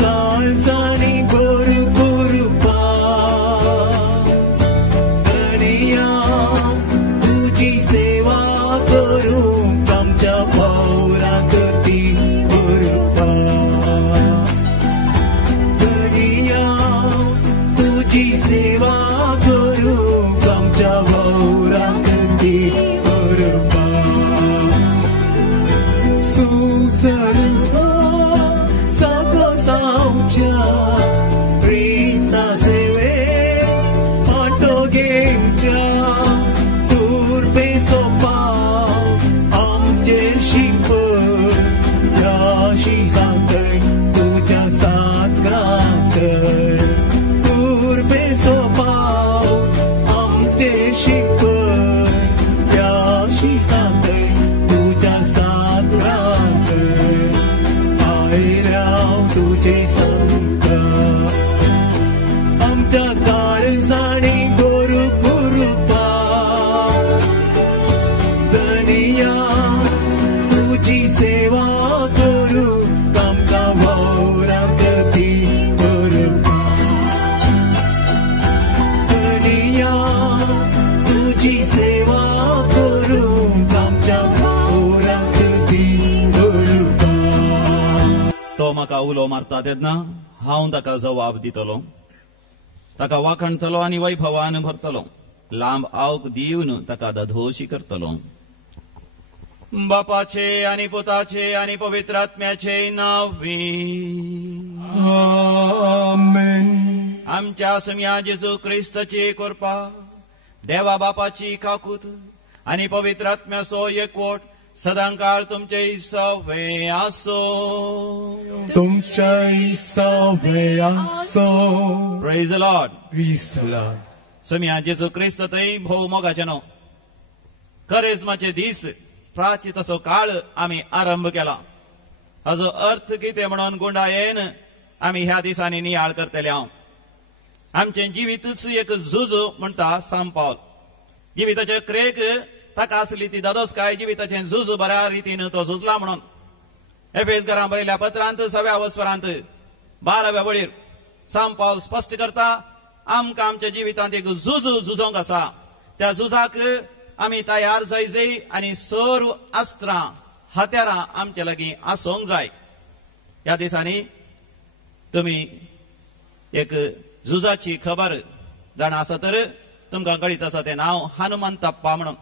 काळजाणी भरपूर धनिया तुझी सेवा करूंक आमच्या भोवराक ती भरपा धनिया तुझी सेवा करूंक आमच्या भोवराक ती भरपा सुसर साखो सावच्या प्रिस्ता सेवे पाटो घेवच्या तुरपे सोपाव आमचेर शिंपर याशी सांगतय तुझ्या सातरांतर तुरपे सोपाव आमचेर शिंपर याशी सांगतय तुझ्या सातरांतर आयल्याव तुझे संत आमच्या काळजाणी भरपूर धनिया तुझी सेवा करूंक आमच्या भोवराक ती भरपा धनिया तुझी सेवा करूंक आमच्या भोवराक ती भरपा तो म्हाका उलो मारता तेन्ना हांव ताका जबाब दितलो ताका वाखणतलो आनी वैभवान भरतलो लांब आवक दिवन ताका दधोशी करतलो बापाचे आनी पुताचे आनी पवित्र आत्म्याचे नावी आमेन आमच्या सम्या जेजू क्रिस्ताची कृपा देवा बापाची काकूत आनी पवित्र आत्म्याचो एकवट सदांकाळ तुमचे सवे आसो तुमच्या सवे आसो praise the Lord praise the Lord सम्या जेजू क्रिस्त थंय भोव मोगाचे न्हू करेजमाचे दीस प्राचीत असो काळ आमी आरंभ केला हाजो अर्थ कितें म्हणून गुंडायेन आमी ह्या दिसांनी नियाळ करतले हांव आमचे जिवीतच एक झूज म्हणटा सांत पावल जिविताचे क्रेक ताका आसली ती दादोसकाय जिविताचे झूज बऱ्या रितीन तो झुजला म्हणून एफेसकारांक बरयल्या पत्रांत 6व्या वस्वरांत 12व्या वळीर सांत पावल स्पश्ट करता आमकां आमच्या जिवितांत एक झूज झुजोंक आसा त्या झुजाक आमी तयार जाय आनी सर्व अस्त्रां हत्यारां आमचे लागीं आसोंक जाय ह्या दिसांनी तुमी एक झुजाची खबर जाणा आसा तर तुमकां कळीत आसा तें नांव हनुमंतप्पा म्हणून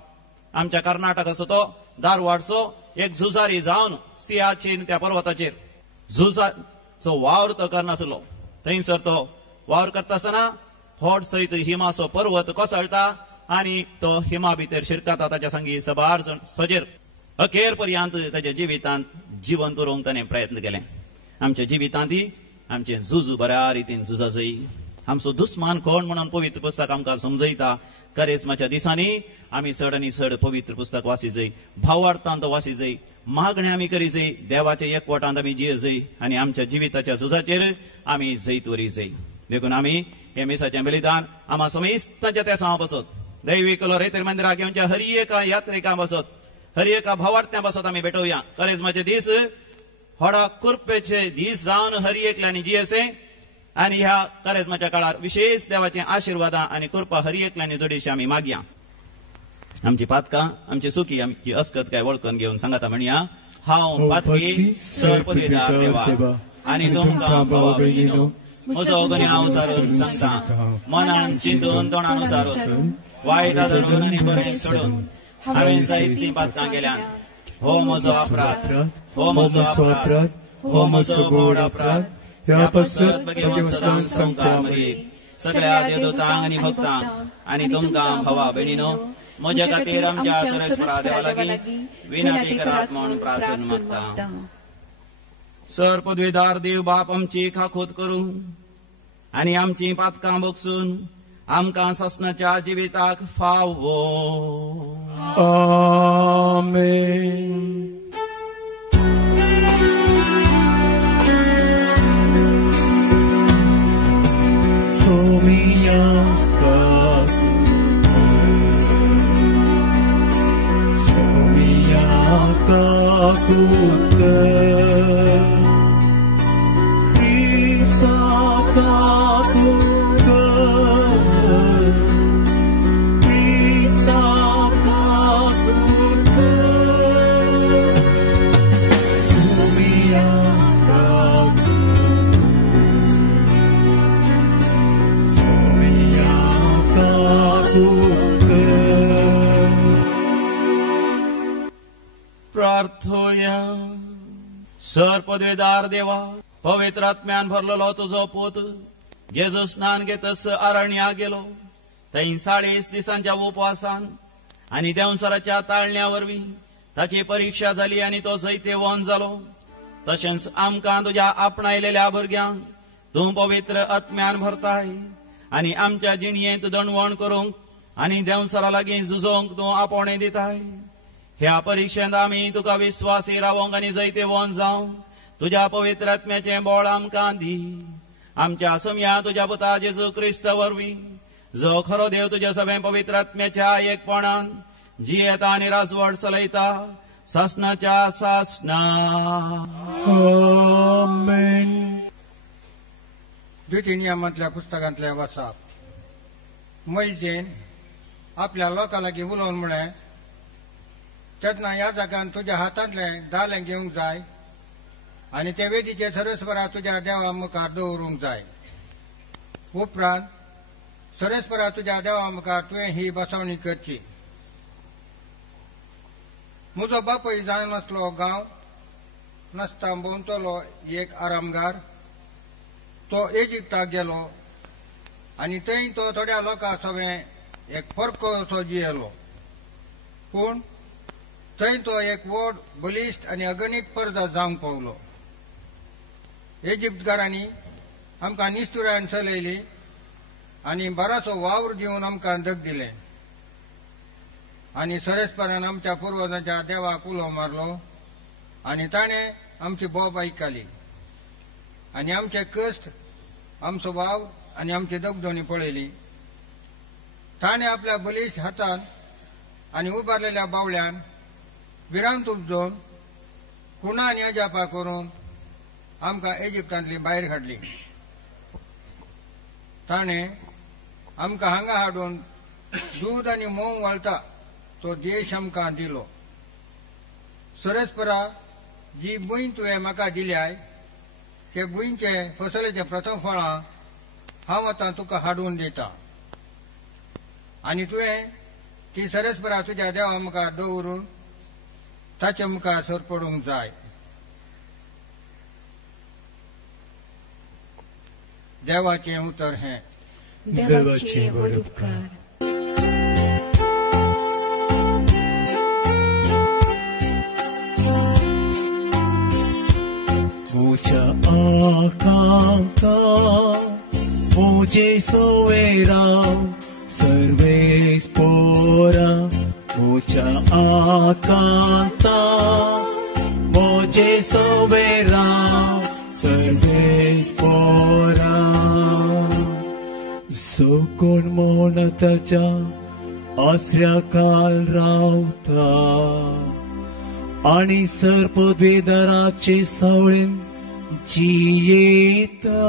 आमच्या कर्नाटक असो तो धारवाडचो एक झुजारी जावन सियाचीन त्या पर्वताचेर झुजाचो वावर तो करनासलो थंयसर तो वावर करता आसतना व्हड सयत हिमाचो पर्वत कोसळटा आनी तो हिमा भितर शिरकता ताच्या संगी 12 जण सोजेर अखेर पर्यंत ताच्या जिवितांत जिवंत उरोवंक ताणें प्रयत्न केले आमच्या जिवितांत आमचे झूज बऱ्या रितीन झुजा जाय आमचो दुस्मान कोण म्हणून पवित्र पुस्तक आमकां समजयता करेस्माच्या दिसांनी आमी चड आनी चड पवित्र पुस्तक वाची जाय भावार्थांत वाची जाय मागणी आमी करी जाय देवाच्या एकवटांत आमी जिये जाय आनी आमच्या जिविताच्या झुजाचेर आमी जैत वरी जाय देखून आमी हे मिसाचें बलिदान आम्हा समेस्ताच्या तेसां बसत दैवीक लोरेतर मंदिराक येवच्या हर एका यात्रेका बसत हर एका भावार्थ्या बसत आमी भेटोवया करेस्माचे दीस व्हडा कुरपेचे दीस जावन हर एकल्यानी जियेसे आनी ह्या करेस्माच्या काळार विशेष देवाचे आशिर्वादां आनी कृपा हर एकल्यानी जोडीशी आमी मागया आमची पातकां आमची सुखी आमची अस्कत काय वळखून घेवन सांगाता म्हणया हांव पातकी सर पदवीदार देवा आनी तुमकां भावा भयणीनो म्हजो गुन्यांव सारून सांगता मनान चिंतून तोंडान सारून वायट धरून आनी बरें सोडून हांवें जायतीं पातकां केल्यान हो म्हजो अपराध हो म्हजो अपराध हो म्हजो व्हड अपराध ह्या पसत भगवंतान संकार मरी सगळ्या देवदूतांक आनी भक्तांक आनी तुमकां भावा भयणीनो म्हज्या खातीर आमच्या सरस्वरा देवा लागीं विनंती करात म्हणून प्रार्थना मागता सर पदवीदार देव बाप आमची खाखोत करून आनी आमची पातकां बगसून आमकां ससनाच्या जिविताक फावो आमेन Somiata प्रार्थोया. सर पदवीदार देवा, पवित्र आत्म्यान भरलेलो तुझो पूत जेजू स्नान घेतस अरण्या गेलो. थंय 40 दिसांच्या उपवासान आनी देवसराच्या ताळण्या वरवीं ताची परीक्षा जाली आनी तो जैतेवंत जालो. तशेंच आमकां तुज्या आपणायलेल्या भुरग्यांक तूं पवित्र आत्म्यान भरताय आनी आमच्या जिणयेंत दणवण करूंक आनी देवसरा लागीं झुजोवंक तूं आपोवणें दिताय. ह्या परीक्षेंत आमी तुका विस्वासी रावोंक आनी जैतेवंत जावंक तुज्या पवित्र आत्म्याचें बळ आमकां दी. आमच्या सम्या तुज्या पुता जेजू क्रिस्त वरवीं जो खरो देव तुज्या सगळे पवित्र आत्म्याच्या एकपणान जियेता आनी राजवट चलयता सासणाच्या सासणा. आमेन. द्वितीनियमांतल्या पुस्तकांतलें वाचप. मोइसेन आपल्या लोकां लागीं उलोवन म्हळें, तेन्ना ह्या जागान तुज्या हातांतलें दालें घेवंक जाय आनी ते वेदीचे सरस्वरा तुज्या देवा मुखार दवरूंक जाय. उपरांत सरस्वरा तुज्या देवा मुखार तुवें ही बसवणी करची. म्हजो बापूय जावन आसलो गांव नासता भोंवतलो एक आरामगार. तो इजिप्ताक गेलो आनी थंय तो थोड्या लोकां सगळें एक परको असो जियेलो. पूण थंय तो एक व्हड बलिश्ट आनी अगणीत परजा जावंक पावलो. इजिप्तकारांनी आमकां निस्तुरान चलयली आनी बराचो वावर दिवन आमकां दग दिलें. आनी सरस्परान आमच्या पुर्वजांच्या देवाक उलो मारलो आनी ताणें आमची बोब आयकली आनी आमचे कश्ट, आमचो वाव आनी आमची दगदोणी पळयली. ताणें आपल्या बलिश्ट हातान आनी उबारलेल्या बावळ्यान विरांत उपजोवन खुणा आनी अजापा करून आमकां इजिप्तांतली भायर काडली. ताणें आमकां हांगा हाडून दूद आनी मोव वळटा तो देश आमकां दिलो. सरस्परा, जी बुंय तुवें म्हाका दिल्याय ते बुंयचे फसलेचे प्रथम फळां हांव आतां तुका हाडून दिता. आनी तुवें ती सरस्परा तुज्या देवा मुखार दवरून ताचे मुखार सरपडूंक जाय. देवाचें उतर हें. देवाचे बरे उपकार. Mucha आकांक्षा मुझे सोवेरा सर्वेस पोरा. Mucha आकांक्षा मुझे सोवेरा सर्वेस पोरा. जो कोण मौनताच्या आसऱ्या काल रावता आनी सर्पद्वेदराचे सावळेन जियेता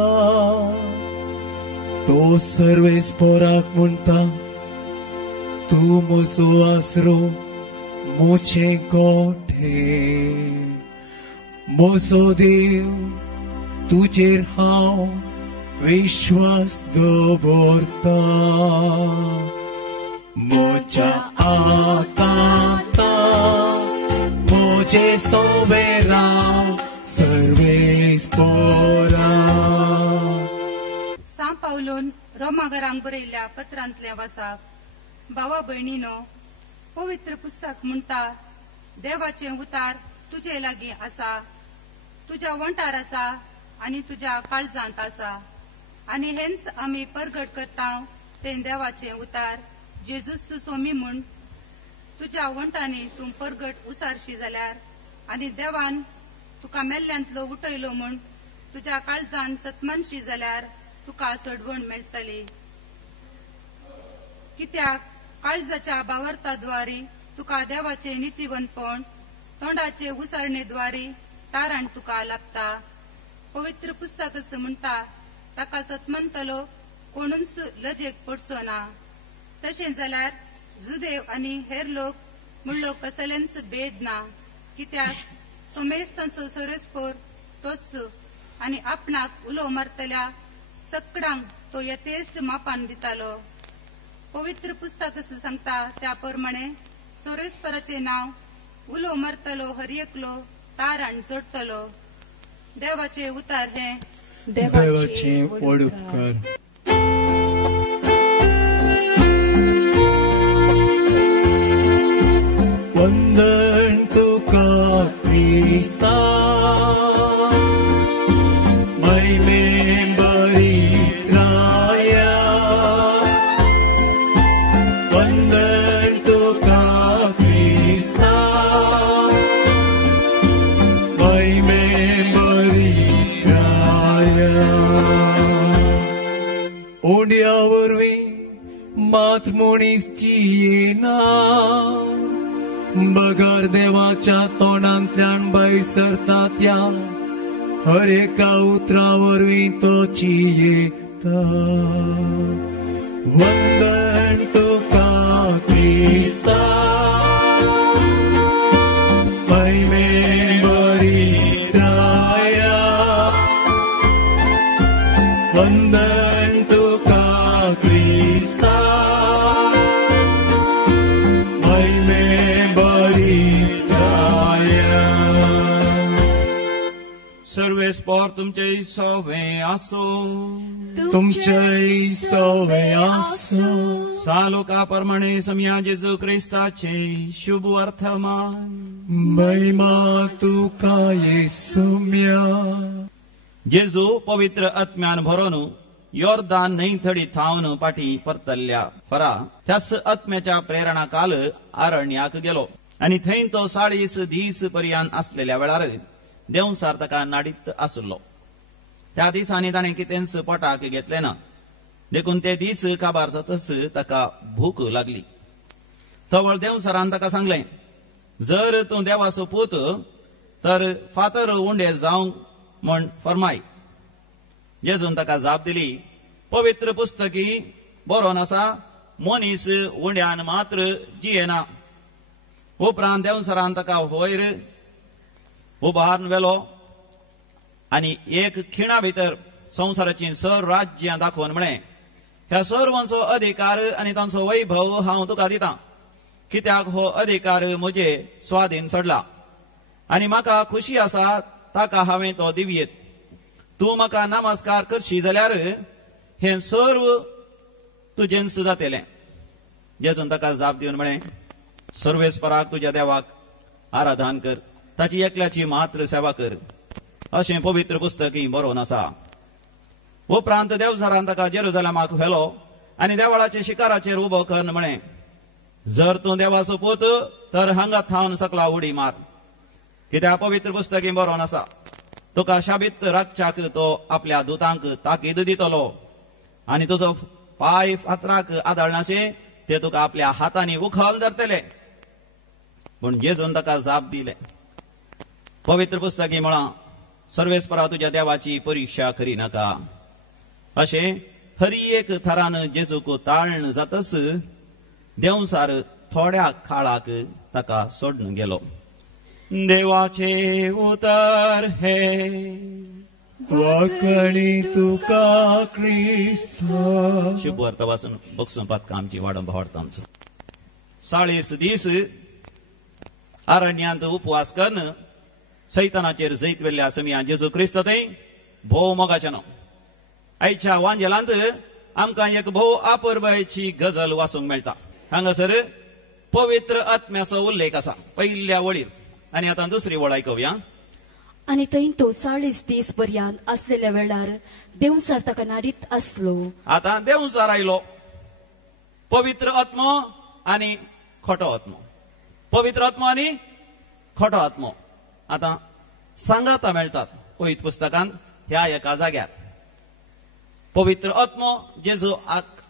तो सर्वेस पोराक म्हणटा, तू म्हजो आसरो मोचे गोठे. म्हजो देव तुजेर हांव विश्वास दवरता. मोच्या आकांता मोचे सोबेरा सर्वेस पोरा. सा पावलोन रोमागरांक बरयल्ल्या पत्रांतले वाचप. भावा भयणीनो, पवित्र पुस्तक म्हणटा, देवाचे उतार तुजे लागीं आसा, तुज्या वंटार आसा आनी तुज्या काळजांत आसा. आनी हेंच आमी परगट करता ते देवाचे उतार. जेजूस सोमी म्हूण तुज्या वंटांनी तूं परगट उसारशी जाल्यार आनी देवान तुका मेल्ल्यांतलो उठयलो म्हूण तुज्या काळजांत सतमानशी जाल्यार तुका सडवण मेळटली. कित्याक काळजाच्या भावार्थाद्वारे तुका देवाचे नितीवंतपण, तोंडाचे उसारणेद्वारे तारण तुका लाभता. पवित्र पुस्तक म्हणटा, ताका सतमंतलो कोणूच लजेक पडचो ना. तशें जाल्यार जुदेव आनी हेर लोक म्हणलो कसलेंच भेद ना. कित्याक सोमेस्तांचो सरस्पोर तोच आनी आपणाक उलो मारतल्या सगळ्यांक तो यथेश्ट मापान दितालो. पवित्र पुस्तक सांगता त्या प्रमाणे सोरेस्पराचे नाव उलो मरतलो हर एकलो तार आनी सोडतलो देवाचे उतार हे देवाचे वडुपकार. वंदन तुका क्रिस्ता महिमे बरित्राया. वंदन तुका क्रिस्ता महिमे बरित्राया. ओंड्या वरवीं मात मनीसची येना बगर देवाच्या तोंडांतल्यान भायर सरता त्या हर एका उतरा वरवीं तोची येता. वंदन तुका क्रिस्ता महिमे बरित्राया. वंदन तुका क्रिस्ता महिमे सर्वेस्पर तुमचे सवे आसो. तुमचे सवे आसो. सालोका प्रमाणे समया जेजू क्रिस्ताचे शुभ वर्तमान. महिमा तुका येसुम्या. जेजू पवित्र आत्म्यान भरोन योर्दान न्हंय थडी थावन पाठी परतल्ल्या फरा त्याच आत्म्याच्या प्रेरणा काल आरण्याक गेलो आनी थंय तो 40 दीस पर्यंत आसलेल्या वेळार देवसार ताका नाडीत आसलो. त्या दिसांनी ताणें कितेंच पोटाक घेतलें ना. देखून ते दीस काबार जातच ताका भूक लागली. तवळ देवसारान ताका सांगलें, जर तूं देवाचो पूत तर फातर उंडे जावंक म्हण फरमाय. जेजून ताका जाप दिली, पवित्र पुस्तकी बरोवन आसा, मनीस उंड्यान मात्र जियेना. उपरांत देवसारान ताका वयर उबारून व्हेलो आनी एक खिणा भितर संवसाराची सर राज्यां दाखोवन म्हळें, ह्या सर्वांचो अधिकार आनी तांचो वैभव हांव तुका दितां, कित्याक हो अधिकार म्हजे स्वाधीन सडला आनी म्हाका खुशी आसा ताका हांवें तो दिवयेत. तूं म्हाका नमस्कार करशी जाल्यार हें सर्व तुजेंच जातलें. जेजून ताका जाप दिवन म्हळें, सर्वेस्पराक तुज्या देवाक आराधन कर, ताची एकल्याची मात्र सेवा कर, अशें पवित्र पुस्तकी बरोवन आसा. उपरांत देवसारान ताका जेरुसलेमाक व्हेलो आनी देवळाच्या शिखराचेर उबो कर म्हळें, जर तूं देवाचो पूत तर हांगा थावन सकला उडी मार, कित्याक पवित्र पुस्तकी बरोवन आसा, तुका शाबीत राखच्याक तो आपल्या दुतांक ताकीद दितलो आनी तुजो पाय फातराक आदळनाशे ते तुका आपल्या हातांनी उखल धरतले. पूण जेजून ताका जाप दिले, पवित्र पुस्तकी म्हळां, सर्वेस्परा तुज्या देवाची परिक्षा करी नाका. अशें हर एक थरान जेजूक ताळण जातच देवसार थोड्या काळाक ताका सोडून गेलो. देवाचे उतर हे वाकणी तुका क्रिस्ता. शुभ वार्ता वाचून बक्षून पातका आमची वाडंबा वाडटा आमचो. 40 दीस अरण्यांत उपवास करून सैतानाचेर जैत वेल्ल्या समया जेजू क्रिस्त थंय भोव मोगाच्यान. आयच्या वांजेलांत आमकां एक भोव आपुरबायेची गजल वाचूंक मेळटा. हांगासर पवित्र आत्म्याचो उल्लेख आसा पयल्या वळीर. आनी आतां दुसरी वळ आयकुया. आनी थंय तो 40 दीस पर्यंत असलेल्या वेळार देवसार ताका नाडीत आसलो. आतां देवसार आयलो. पवित्र आत्मो आनी खोटो आत्मो, पवित्र आत्मो आनी खोटो आत्मो आतां सांगाता मेळटात पवित्र पुस्तकांत ह्या एका जाग्यार. पवित्र आत्मो जेजू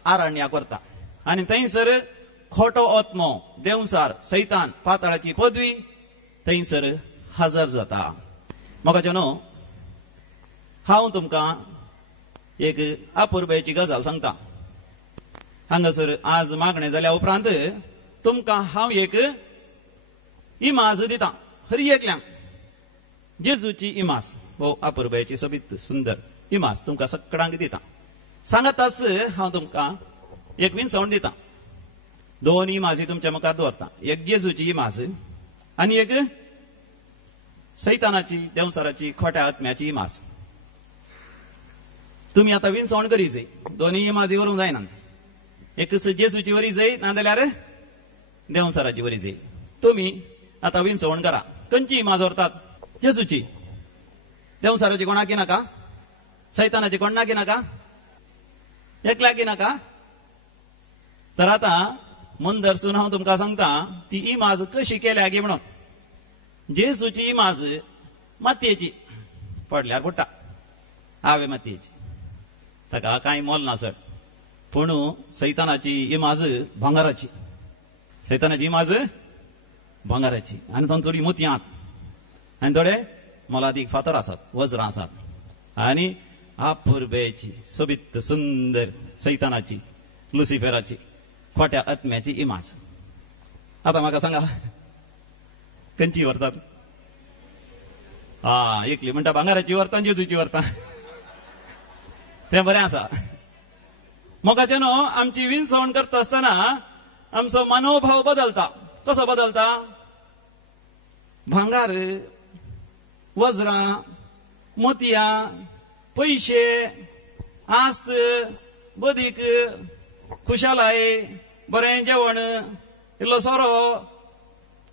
आरण्याक व्हरता आनी थंयसर खोटो आत्मो देवसार सैतान पाताळाची पदवी थंयसर हजर जाता. मोगाच्यानो, हांव तुमकां एक अपुरबायेची गजाल सांगता. हांगासर आज मागणें जाल्या उपरांत तुमकां हांव एक इमाज दितां हर एकल्यांक. जेजूची इमाज हो अपुरबायेची सोबीत सुंदर इमाज तुमकां सगळ्यांक दितां. सांगातास हांव तुमकां एक विनसवण दितां. 2 इमाजी तुमच्या मुखार दवरता. एक जेजूची इमाज आणि एक सैतानाची देवसाराची खोट्या आत्म्याची इमाज. तुम्ही आता विंसवण करीचे दोन्ही इमाजी वरून जायना. एक जेजूची वरी जाई नांदल्यार देवसाराची वरी जाई. तुम्ही आता विंसवण करा. कंची इमाज व्हरतात? जेजूची. देवसाराची कोणाकी नाका, सैतानाची कोण नाकी नाका, एकल्याकी नाका. तर आता मन धरसून हांव तुमकां सांगता ती इमाज कशी केल्या गे म्हणून. जेजूची इमाज मातयेची पडल्यार पडटा, हावे मातयेची, ताका कांय मोल ना सर. पूण सैतानाची इमाज भांगाराची. सैतानाची इमाज भांगाराची आनी तांतुडी मोतयांत आनी थोडे मोलादीक फातर आसात, वज्रां आसात. आनी आपुर्बेची सोबीत सुंदर सैतानाची लुसिफेराची खोट्या आत्म्याची इमाज. आता म्हाका सांगा खंयची व्हरतात? एकली म्हणटा भांगाराची व्हरता, जेजूची व्हरता. ते बरें आसा. मोगाच्यानो आमची विंसवण करता आसतना आमचो मनोभाव बदलता. कसो बदलता? भांगार, वज्रां, मोतयां, पैशे, आस्त, बदीक, खुशालाय, बरें जेवण, इल्लो सोरो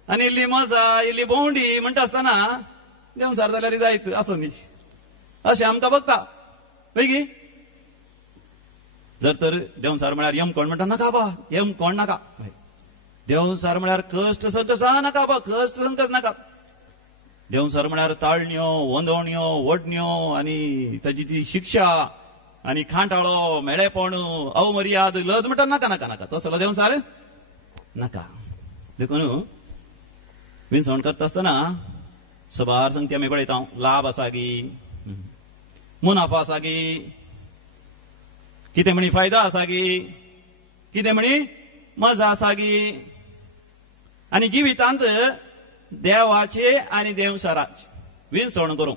आनी इल्ली मजा, इल्ली भोंवडी म्हणटा आसतना देवसार जाल्यार जायत आसो न्ही अशें आमकां बगता वेगी. जर तर देवसार म्हळ्यार यमकोण म्हणटा नाका बा, यमकोण नाका. देवसार म्हळ्यार कश्ट संकस नाका बा, कश्ट संकस नाका. देवसार म्हळ्यार ताळण्यो, वंदवण्यो, वडण्यो आनी ताची ती शिक्षा आनी खांटाळो, मेळेपण, अवमर्याद, लज म्हणटा नाका नाका नाका. तसलो देवसार नाका. देखून विंसवण करता आसतना सबार संगती आमी पळयता. लाभ आसा गी, मुनाफा आसा गी, कितें म्हणी फायदा आसा गी, कितें म्हणी मजा आसा गी. आनी जिवितांत देवाचे आनी देवसाराचे विंसवण करूं.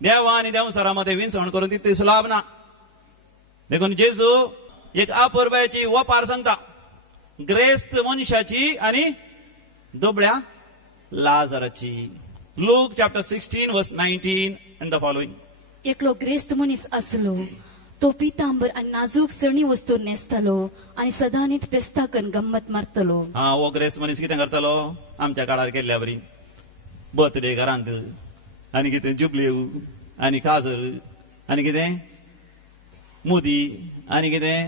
देवा आनी देवसारा मदें विंसवण करून तितली सुलाभ ना. देखून जेजू एक अपुर्बायेची वपार सांगता, ग्रेस्त मनशाची आनी दुबळ्या लाजाराची. लूक चॅप्टर 16 वर्स 19 and the following. एकलो ग्रेस्त मनीस आसलो. तो पितांबर आनी नाजूक सणी वस्तू नेसतालो आनी सदांनीत फेस्ताकन गंमत मारतलो. हो ग्रेस्त मनीस कितें करतालो? आमच्या काळार केल्ल्या बरी बर्थडे घरांत आनी कितें जुबल्यो आनी काजर आनी कितें मुदी आनी कितें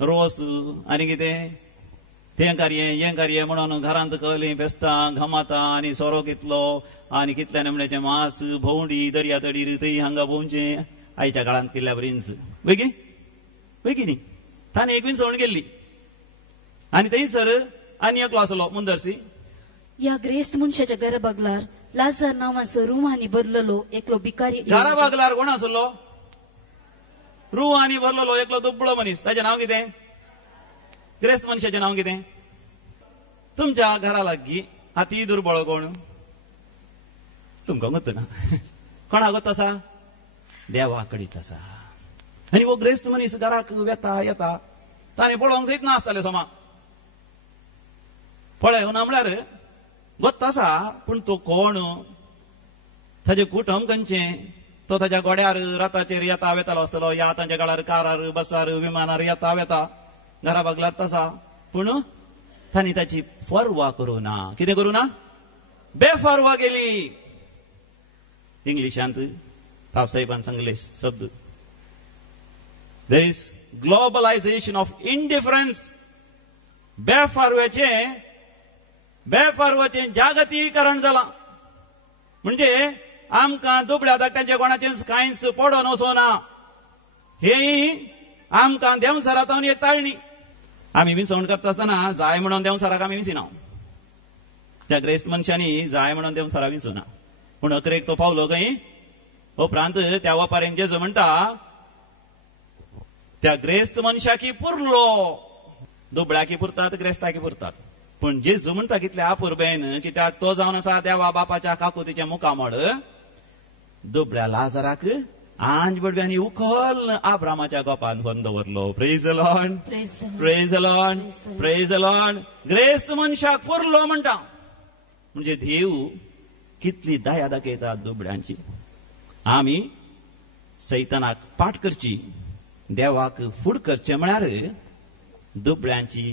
रोस आनी कितें तें कार्य हें कार्य म्हणून घरांत कळली फेस्तां घमाता आनी सोरो कितलो आनी कितल्या नमण्याचें मास, भोंवडी, दर्या तडीर थंय हांगा भोंवचें. आयच्या काळांत केल्ल्या बरींच वेगी वेगी न्ही. ताणें एक विंसवण केल्ली आनी थंयसर आनी एकलो आसलो मुंदरसी. या ग्रेस्त मनशाच्या घरा बागलार लाजार नांवाचो रुमानी भरलेलो एकलो भिकारी. घरा बागलार कोण आसलो? रुवानी भरलेलो एकलो दुबळो मनीस. ताचें नांव कितें? ग्रेस्त मनशाचें नांव कितें? तुमच्या घरा लागीं हाती दुर्बळ कोण? तुमकां गोत ना. कोणा गोत आसा? देवा कडेच आसा. आनी वो ग्रेस्त मनीस घराक वेता येता. ताणें पळोवंक सयत नासतालें सोमा. पळय ना म्हळ्यार गोत आसा पूण तो कोण, ताचें कुटुंब खंयचें, तो ताच्या गोड्यार रथाचेर येता वेतालो आसतलो, या तांच्या काळार कारार बसार विमानार येता वेता. घरा बागलार तसा पूण तांणी ताची फर्वा करूं ना. कितें करूं ना? बेफर्वा गेली. इंग्लिशांत पावसाहेबान सांगले शब्द, देर इज ग्लोबलायझेशन ऑफ इंडिफरन्स. बेफर्वाचें जागतीकरण जालां. म्हणजे आमकां दुबळ्या धाकट्यांच्या कोणाचें कांयच पडोन वचोना. हेय आमकां देवसारांत एक ताळणी. आमी विंसवण करता आसतना जाय म्हणून देवसाराक आमी विसिना. त्या ग्रेस्त मनशांनी जाय म्हणून देवसारा विंसुना. पूण अकरेक तो पावलो खंय. उपरांत त्या वपाऱ्यांक जेजू म्हणटा त्या ग्रेस्त मनशाकी पुरलो. दुबळ्याकी पुरतात, ग्रेस्ताकी पुरतात. पूण जेजू म्हणटा कितल्या अपुर्बेन, कित्याक तो जावन आसा देवा बापाच्या काकुतीच्या मुखामोड. दुबळ्या लाजाराक आंज बडव्यांनी उखल आब्रामाच्या गोपान बंद दवरलो. Praise the Lord, praise the Lord, praise the Lord. ग्रेस्त मनशाक पुरलो म्हणटा. म्हणजे देव कितली दया दाखयतात दुबळ्यांची. आमी सैतानाक पाठ करची, देवाक फूड करचे म्हळ्यार दुबळ्यांची,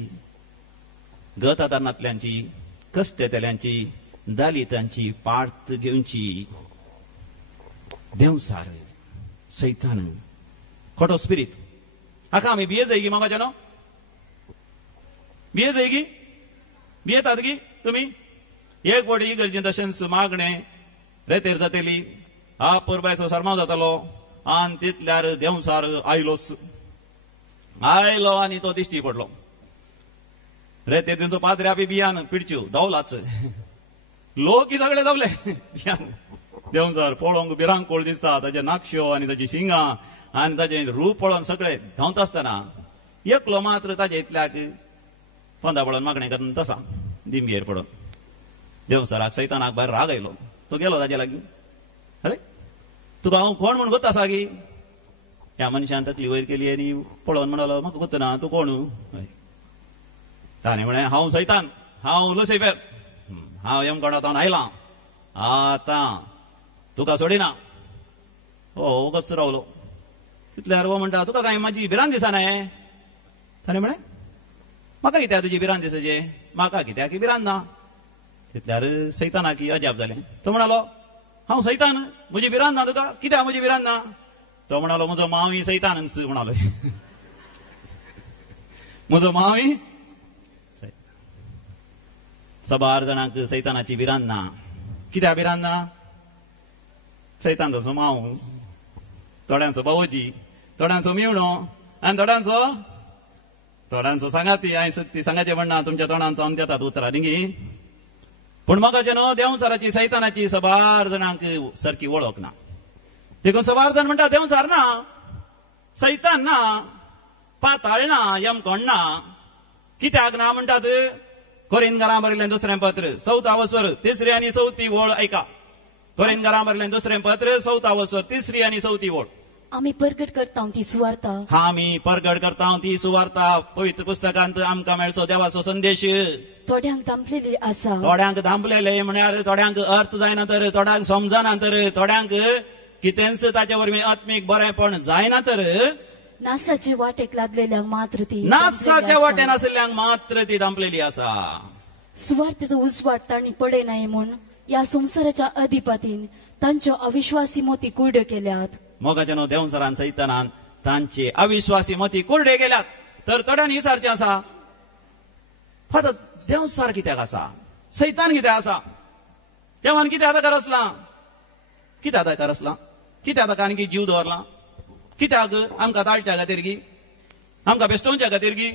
गतादारणांतल्यांची, कश्टतल्यांची, दलितांची पाठ घेवची. देवसार सैतान खोटो स्पिरीट हाका आमी भिये जाय गी म्हाका जानो, भिये जाय गी, भियेतात गी तुमी. एक बोटी इगर्जेन तशेंच मागणे रेतेर जातली, हा पुरबायचो सरमाव जातालो आनी तितल्यार देवसार आयलो आनी तो दिश्टी पडलो. रेतेर तेंचो पाद्र्या बी बियान पिडच्यो धांवलाच, लोक सगळे धांवले बियान. देवसार पळोवंक भिरांकोळ दिसता, ताचे नाक्षो आनी ताची शिंगां आनी ताचें रूप पळोवन सगळे धांवता आसतना एकलो मात्र ताचे इतल्याक पंदा पळोवन मागणें करून तसा दिंबयेर पडून. देवसाराक सैतानाक भायर राग आयलो. तो गेलो ताचे लागीं, अरे तुका हांव कोण म्हूण गोत्ता सागी. ह्या मनशान तकली वयर केली आनी पळोवन म्हणलो म्हाका गोत्तना तूं कोण. ताणें म्हळें हांव सैतान, हांव लुसिफर, हांव यमगडांतल्यान आयलां, आतां तुका सोडिना. हो कसो रावलो. तितल्यार हो म्हणटा तुका काय म्हाजी भिरांत दिसना. ताणें म्हळें म्हाका कित्याक तुजी भिरांत दिसचे, म्हाका कित्याक भिरांत ना. तितल्यार सैतानाक अजाप जालें. तो म्हणालो हांव सैतान, म्हजी भिरांत ना तुका, कित्याक म्हजी भिरांत ना. तो म्हणालो म्हजो मांवय सैतानच म्हणालो. म्हजो मांवय सबार जाणांक सैतानाची भिरांत ना. कित्याक भिरांत ना. सैतान तसो मांव, थोड्यांचो बावोजी, थोड्यांचो मिवणो आनी थोड्यांचो सांगाती. हांवें सत्ती सांगाचें म्हणना, तुमच्या तोंडान तो देतात उतरां डिंगी. पूण म्हाका जेन्ना देवसाराची सैतानाची सबार जाणांक सारकी वळख ना. देखून सबार जाण म्हणटा देवसार ना, सैतान ना, पाताळ ना, यमकोण ना. कित्याक ना म्हणटात. कोरिंथकारांक बरयलें दुसरें पत्र 4 वस्वर 3 आनी 4 ओळ ऐका. कोरिंथकारांक बरयलें दुसरें पत्र 4 वस्वर 3 आनी 4 ओळ. आमी परगट करता ती सुवार्ता. आमी परगट करता ती सुवार्ता. पवित्र पुस्तकांत आमकां मेळचो देवाचो संदेश. थोड्यांक थांबलेली आसा, थोड्यांक थांबलेले म्हळ्यार थोड्यांक अर्थ जायना तर, थोड्यांक समजना तर, थोड्यांक कितेंच ताचे वरवीं आत्मीक बरेंपण जायना तर, नासाचे वाटेक लागलेल्यांक मात्र ती नासाच्या वाटेन आशिल्ल्यांक मात्र ती थांबलेली आसा. सुवार्थेचो उजवाड तांणी पळयनाय म्हूण ह्या संवसाराच्या अधिपतीन तांच्यो अविश्वासी मोती कुर्ड्यो केल्यात. मोगाच्यानो देवसारान सैतानान तांचे अविश्वासी मती कुर्डे केल्यात. तर थोड्यांनी विचारचें आसा फादर देवसार कित्याक आसा, सैतान कित्याक आसा, देवान कित्याक ताका रचला, कित्याक ताका रचला, कित्याक ताका आनीक जीव दवरला, कित्याक आमकां ताळच्या खातीर गी, आमकां बेश्टोवच्या खातीर गी,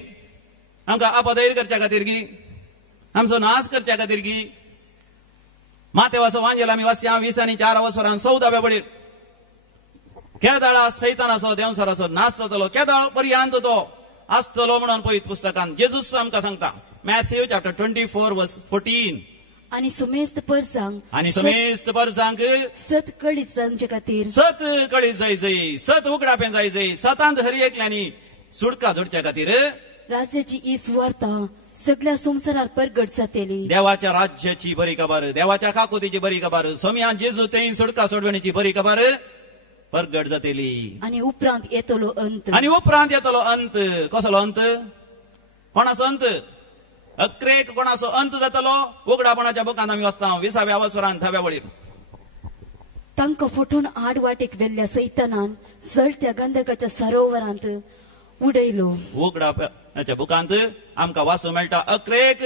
आमकां अपधैर्य करच्या खातीर गी, आमचो नाश करच्या खातीर गी. मातेवाचो वांजेल आमी वाचया 20 आनी 4 वस्वरान 14 बळीर. केदाळा सैतानाचो देवसाराचो नाश जातलो, केदाळ पर्यंत तो आसतलो म्हणून पवित्र पुस्तकांत जेजूस आमकां सांगता. मॅथ्यू चॅप्टर 24 वर्स 14. आनी सुमेस्त परसांक सत कळीत जांचे खातीर, सत कळीत जाय जय, सत उगडापें जाय जय, सतांत हरी एकल्यांनी सुटका जोडच्या खातीर राज्याची ही सुवार्ता सगळ्या संवसारार परगट जातली. देवाच्या राज्याची बरी खबर, देवाच्या काकुतीची बरी खबर, सोम्या जेजू तें सुटका सोडवण्याची बरी खबर परगट जातली. आनी उपरांत येतलो अंत. अंत कसलो अंत, कोणाचो अंत, अक्रेक कोणाचो अंत जातलो. उगडापणाच्या बुकांत आमी वाचता 20व्या वस्वरान 10व्या वळीर. तांकां फटोवन आड वाटेक वेल्ल्या सैतानान जळत्या गंधकाच्या सरोवरांत उडयलो. उगडापणाच्या बुकांत आमकां वाचूं मेळटा अक्रेक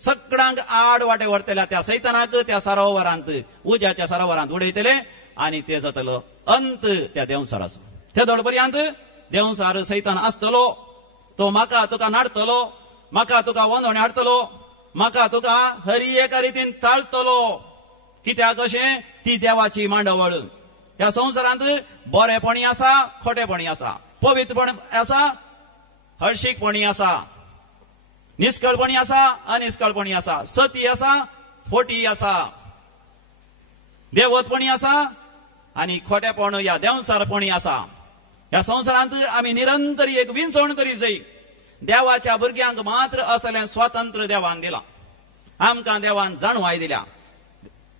सगळ्यांक आड वाटे व्हरतल्या त्या सैतानाक त्या सरोवरांत, उज्याच्या सरोवरांत उडयतले आनी ते जातलो अंत त्या देवसाराचो. ते दडपर्यंत देवसार सैतान आसतलो. तो म्हाका तुका नाडतलो, म्हाका तुका वंदोवणी हाडटलो, म्हाका तुका हरी एका रितीन ताळतलो. कित्याक अशें ती देवाची मांडवळ. ह्या संवसारांत बरेपणी आसा, खोटेपणी आसा, पवित्रपण आसा, हळशीकपणी आसा, निश्कळपणी आसा, अनिश्कळपणी आसा, सती आसा, फोटी आसा, देवतपणी आसा आनी खोटेपण या देवसारपणी आसा. ह्या संवसारांत आमी निरंतर एक विंचवण करीत जाय. देवाच्या भुरग्यांक मात्र असलें स्वातंत्र्य देवान दिलां. आमकां देवान जाणवाय दिल्या,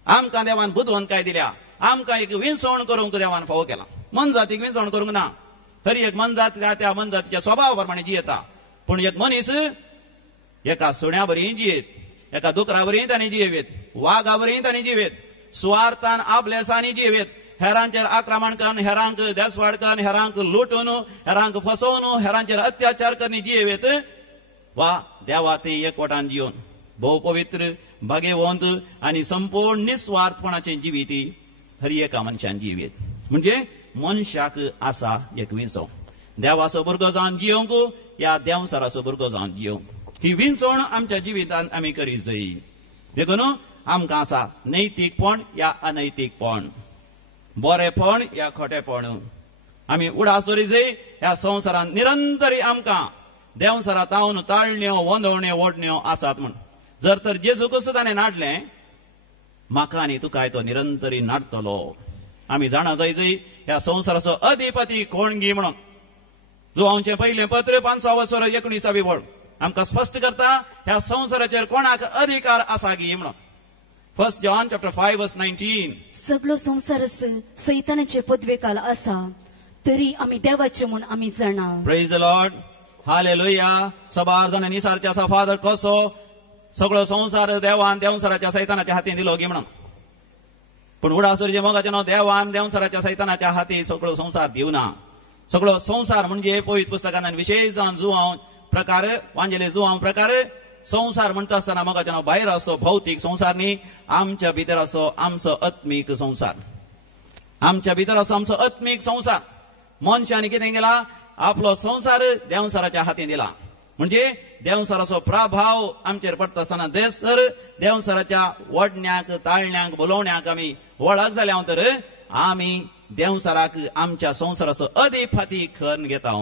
आमकां देवान बुदवंतकाय दिल्या, आमकां एक विंसवण करूंक देवान फावो केला. मन जातीक विंसवण करूंक ना. खरी एक मन जात त्या मन जातीच्या स्वभावा प्रमाणे जियेता. पूण एक मनीस एका सुण्या बरी जियेत, एका दुकरा बरी तांणी जियेवेत, वाघा बरी तांणी जियेवेत, सुवार्थान आपलेसांनी जियेवेत, हेरांचेर आक्रमण करून, हेरांक देसवाड करून, हेरांक लुटून, हेरांक फसोवन, हेरांचेर अत्याचार करून जियेवेत, वा देवा ते एकवटान जिवन भोव पवित्र, भाग्यवंत आनी संपूर्ण निस्वार्थपणाचे जिवीत हरी एका मनशान जिवेत. म्हणजे मनशाक आसा एक विंसव. देवाचो भुरगो जावन जियोंक या देवसराचो भुरगो जावन जियोंक, ही विंसवण आमच्या जिवितांत आमी करीत जाय. देखून आमकां आसा नैतीकपण या अनैतीकपण, बरेपण या खोटेपण. आमी उडास दवरी जाय ह्या संवसारांत निरंतरी आमकां देवसरांत तावन ताळण्यो, वंदवण्यो, ओडण्यो आसात म्हण. जर तर जेजू कसो ताणें नाडलें, म्हाका आनी तुकाय तो निरंतरी नाडटलो. आमी जाणा जाय ह्या संवसाराचो अधिपती कोण गी म्हणून. जुवांवचें पयलें पत्र 5:19 वळ आमकां स्पश्ट करता ह्या संवसाराचेर कोणाक अधिकार आसा गी म्हणून. 1 John chapter 5:19. सगळो संसारच सैतानाचे पदवेखाल आसा, तरी आमी देवाचे म्हूण आमी जाणा. Praise the Lord, hallelujah. सबार जाण निसारचे आसा फादर कसो सगळो संसार देवान देवसराच्या सैतानाच्या हातीन दिलो गी म्हणून. पूण उडासुरचे मोगाचे नांव देवान देवसराच्या सैतानाच्या हाती सगळो संसार दिवना. सगळो संसार म्हणजे पवित्र पुस्तकांत विशेष जावन जुवांव प्रकार, वांजेले जुवांव प्रकार, संसार म्हणटा आसतना मोगाचे नांव भायर असो भौतीक संसार न्ही, आमच्या भितर असो आमचो आत्मीक संसार. आमच्या भितर असो आमचो आत्मीक संसार. मनशाने कितें केला, आपलो संसार देवसराच्या हातीन दिला. म्हणजे देवसराचो प्रभाव आमचेर पडटा आसतना देसर देवसराच्या वडण्याक, ताळण्यांक, बोलोवण्याक आमी वळख जाल्या तर आमी देवसराक आमच्या संसाराचो अधिपती करून घेता.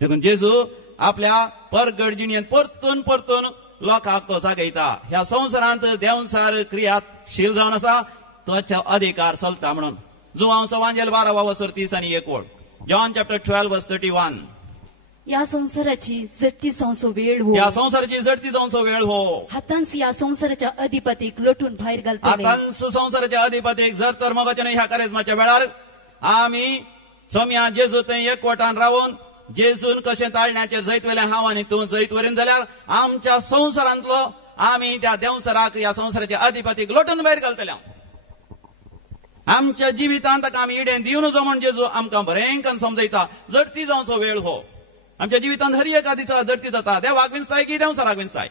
देखून जेजू आपल्या परगडजिणेंत परतून परतून लोकांक तो जागयता. ह्या संवसारांत देवसार क्रियाशील जावन आसा, ताचो अधिकार चलता म्हणून. जुवांवचो वांजेल 12:30 John chapter 12:31. या संसाराची जडती जावचो वेळ हो, या संसाराची जडती जावचो वेळ हो. हातांस या संसाराच्या अधिपतीक लोटून भायर घालतले. हातांस संसाराच्या अधिपतीक जर तर मोगाचे ह्या कारेजमाच्या वेळार आमी सोम्या जेजू थंय एकवटान रावून जेजून कशें ताळण्याचेर जैत वेलें हांव आनी तूं जैत वरीन जाल्यार आमच्या संवसारांतलो आमी त्या देवसराक, ह्या संवसाराच्या अधिपतीक लोटून भायर घालतले. आमच्या जिवितांत ताका आमी इडेन दिवन जो म्हण जेजू आमकां बरेंकन समजयता. जडती जावचो वेळ हो. आमच्या जिवितांत हर एका दिसा जडती जाता. देवाक विंचताय की देवसराक विंचताय,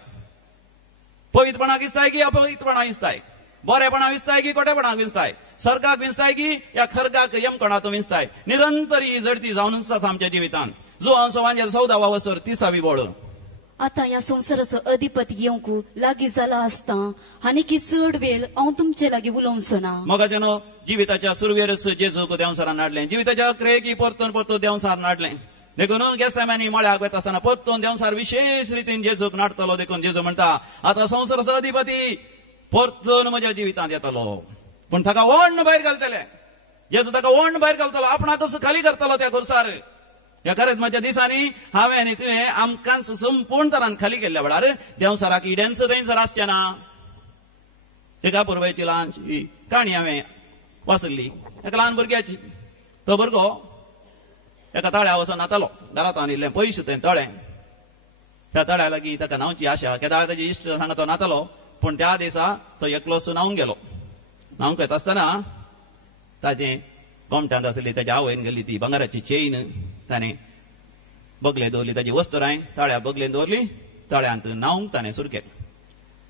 पवित्रपणाक विंचताय की अपवित्रपणाक विंचताय, बरेपणाक विंचताय की खोटेपणाक विंचताय, सर्गाक विंचताय की या खर्गाक यमकणातूं विंचताय. निरंतरी जडती जावनूच आसा आमच्या जिवितांत. जुवांवचो वांजेल 14:30 आता या संसाराचो अधिपती येवंक लागीं जाला आसता आनी की चड वेळ हांव तुमचे लागीं उलोवचो ना. मोगाचे न्हू, जिविताच्या सुरवेरच जेजूक देवसरान नाडलें. जिविताच्या अखेरेक परतून परतून देवसार नाडलें. देखून गेसेमानी मळ्याक वता आसतना परतून देवसार विशेष रितीन जेजूक नाडटलो. देखून जेजू म्हणटा, आता संसाराचो अधिपती परतून म्हज्या जिवितांत येतलो, पूण ताका वोंड भायर घालतले. जेजू ताका वोंड भायर घालतलो, आपणाकच खाली करतलो त्या खुर्सार. ह्या कारेजमाच्या दिसांनी हांवें आनी तुवें आमकांच संपूर्ण तरान खाली केल्ल्या वेळार देवसराक इडेंच थंयसर आसचें ना. एका पुर्वेची ल्हानशी काणी हांवें वाचल्ली. एका ल्हान भुरग्याची. तो भुरगो एका तळ्या वचून नातालो. दारांत आनिल्लें पयशे तें तळें. त्या तळ्या लागीं ताका न्हांवची आशा. केदाळ ताजे इश्ट सांगा तो नातालो, पूण त्या दिसा तो एकलोच न्हांवंक गेलो. न्हांवंक येता आसतना ताजें कोमट्यांत आसली ताच्या आवयन गेल्ली ती भांगराची चेन ताणें बगले दवरली. ताची वस्तुराय ताळ्या बगलेन दवरली. तळ्यांत न्हांवंक ताणें सुरू केलें.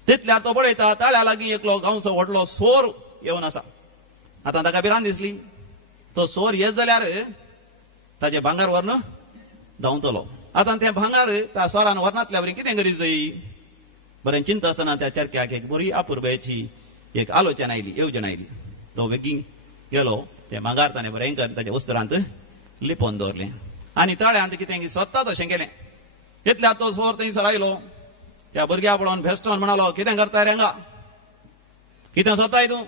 तितल्यार तो पळयता तळ्या लागीं एकलो गांवचो व्हडलो सोर येवन आसा. आतां ताका भिरांत दिसली. तो सोर येत जाल्यार ताजें भांगर व्हरून धांवतलो. आतां तें भांगर त्या सोरान व्हरनातल्या बरें कितें करीत जाय. बरें चिंता आसतना त्या चरक्याक एक बरी अपुरबायेची एक आलोचना आयली, येवजण आयली. तो बेगीन गेलो. तें भांगर ताणें बरें करून ताच्या वस्तुरांत लिपोवन दवरलें आनी तळ्यांत कितें स्वता तशें केलें. तितल्यार तो सोर थंयसर आयलो. त्या भुरग्या पळोवन भेस्टोन म्हणालो, कितें करताय रे हांगा, कितें सोदताय तूं.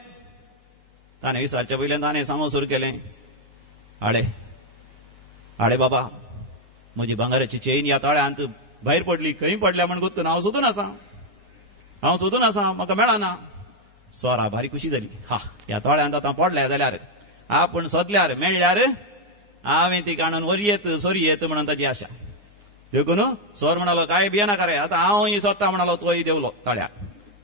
ताणें विचारचे पयलें ताणें सांगूंक सुरू केलें, आडे बाबा, म्हजी भांगराची चेन ह्या तळ्यांत भायर पडली. खंय पडल्या म्हण गुत्तून हांव सोदून आसा. हांव सोदून आसा म्हाका मेळना. सोरा भारी खुशी जाली. हा ह्या तळ्यांत आतां पडल्या जाल्यार आपूण सोदल्यार मेळ्ळ्यार हांवें ती काणून वर येत सोरी येत म्हणून ताची आशा. देखून सोर म्हणालो काय भियेनाका रे, आतां हांव सोदता म्हणालो तोय देवलो तळ्याक.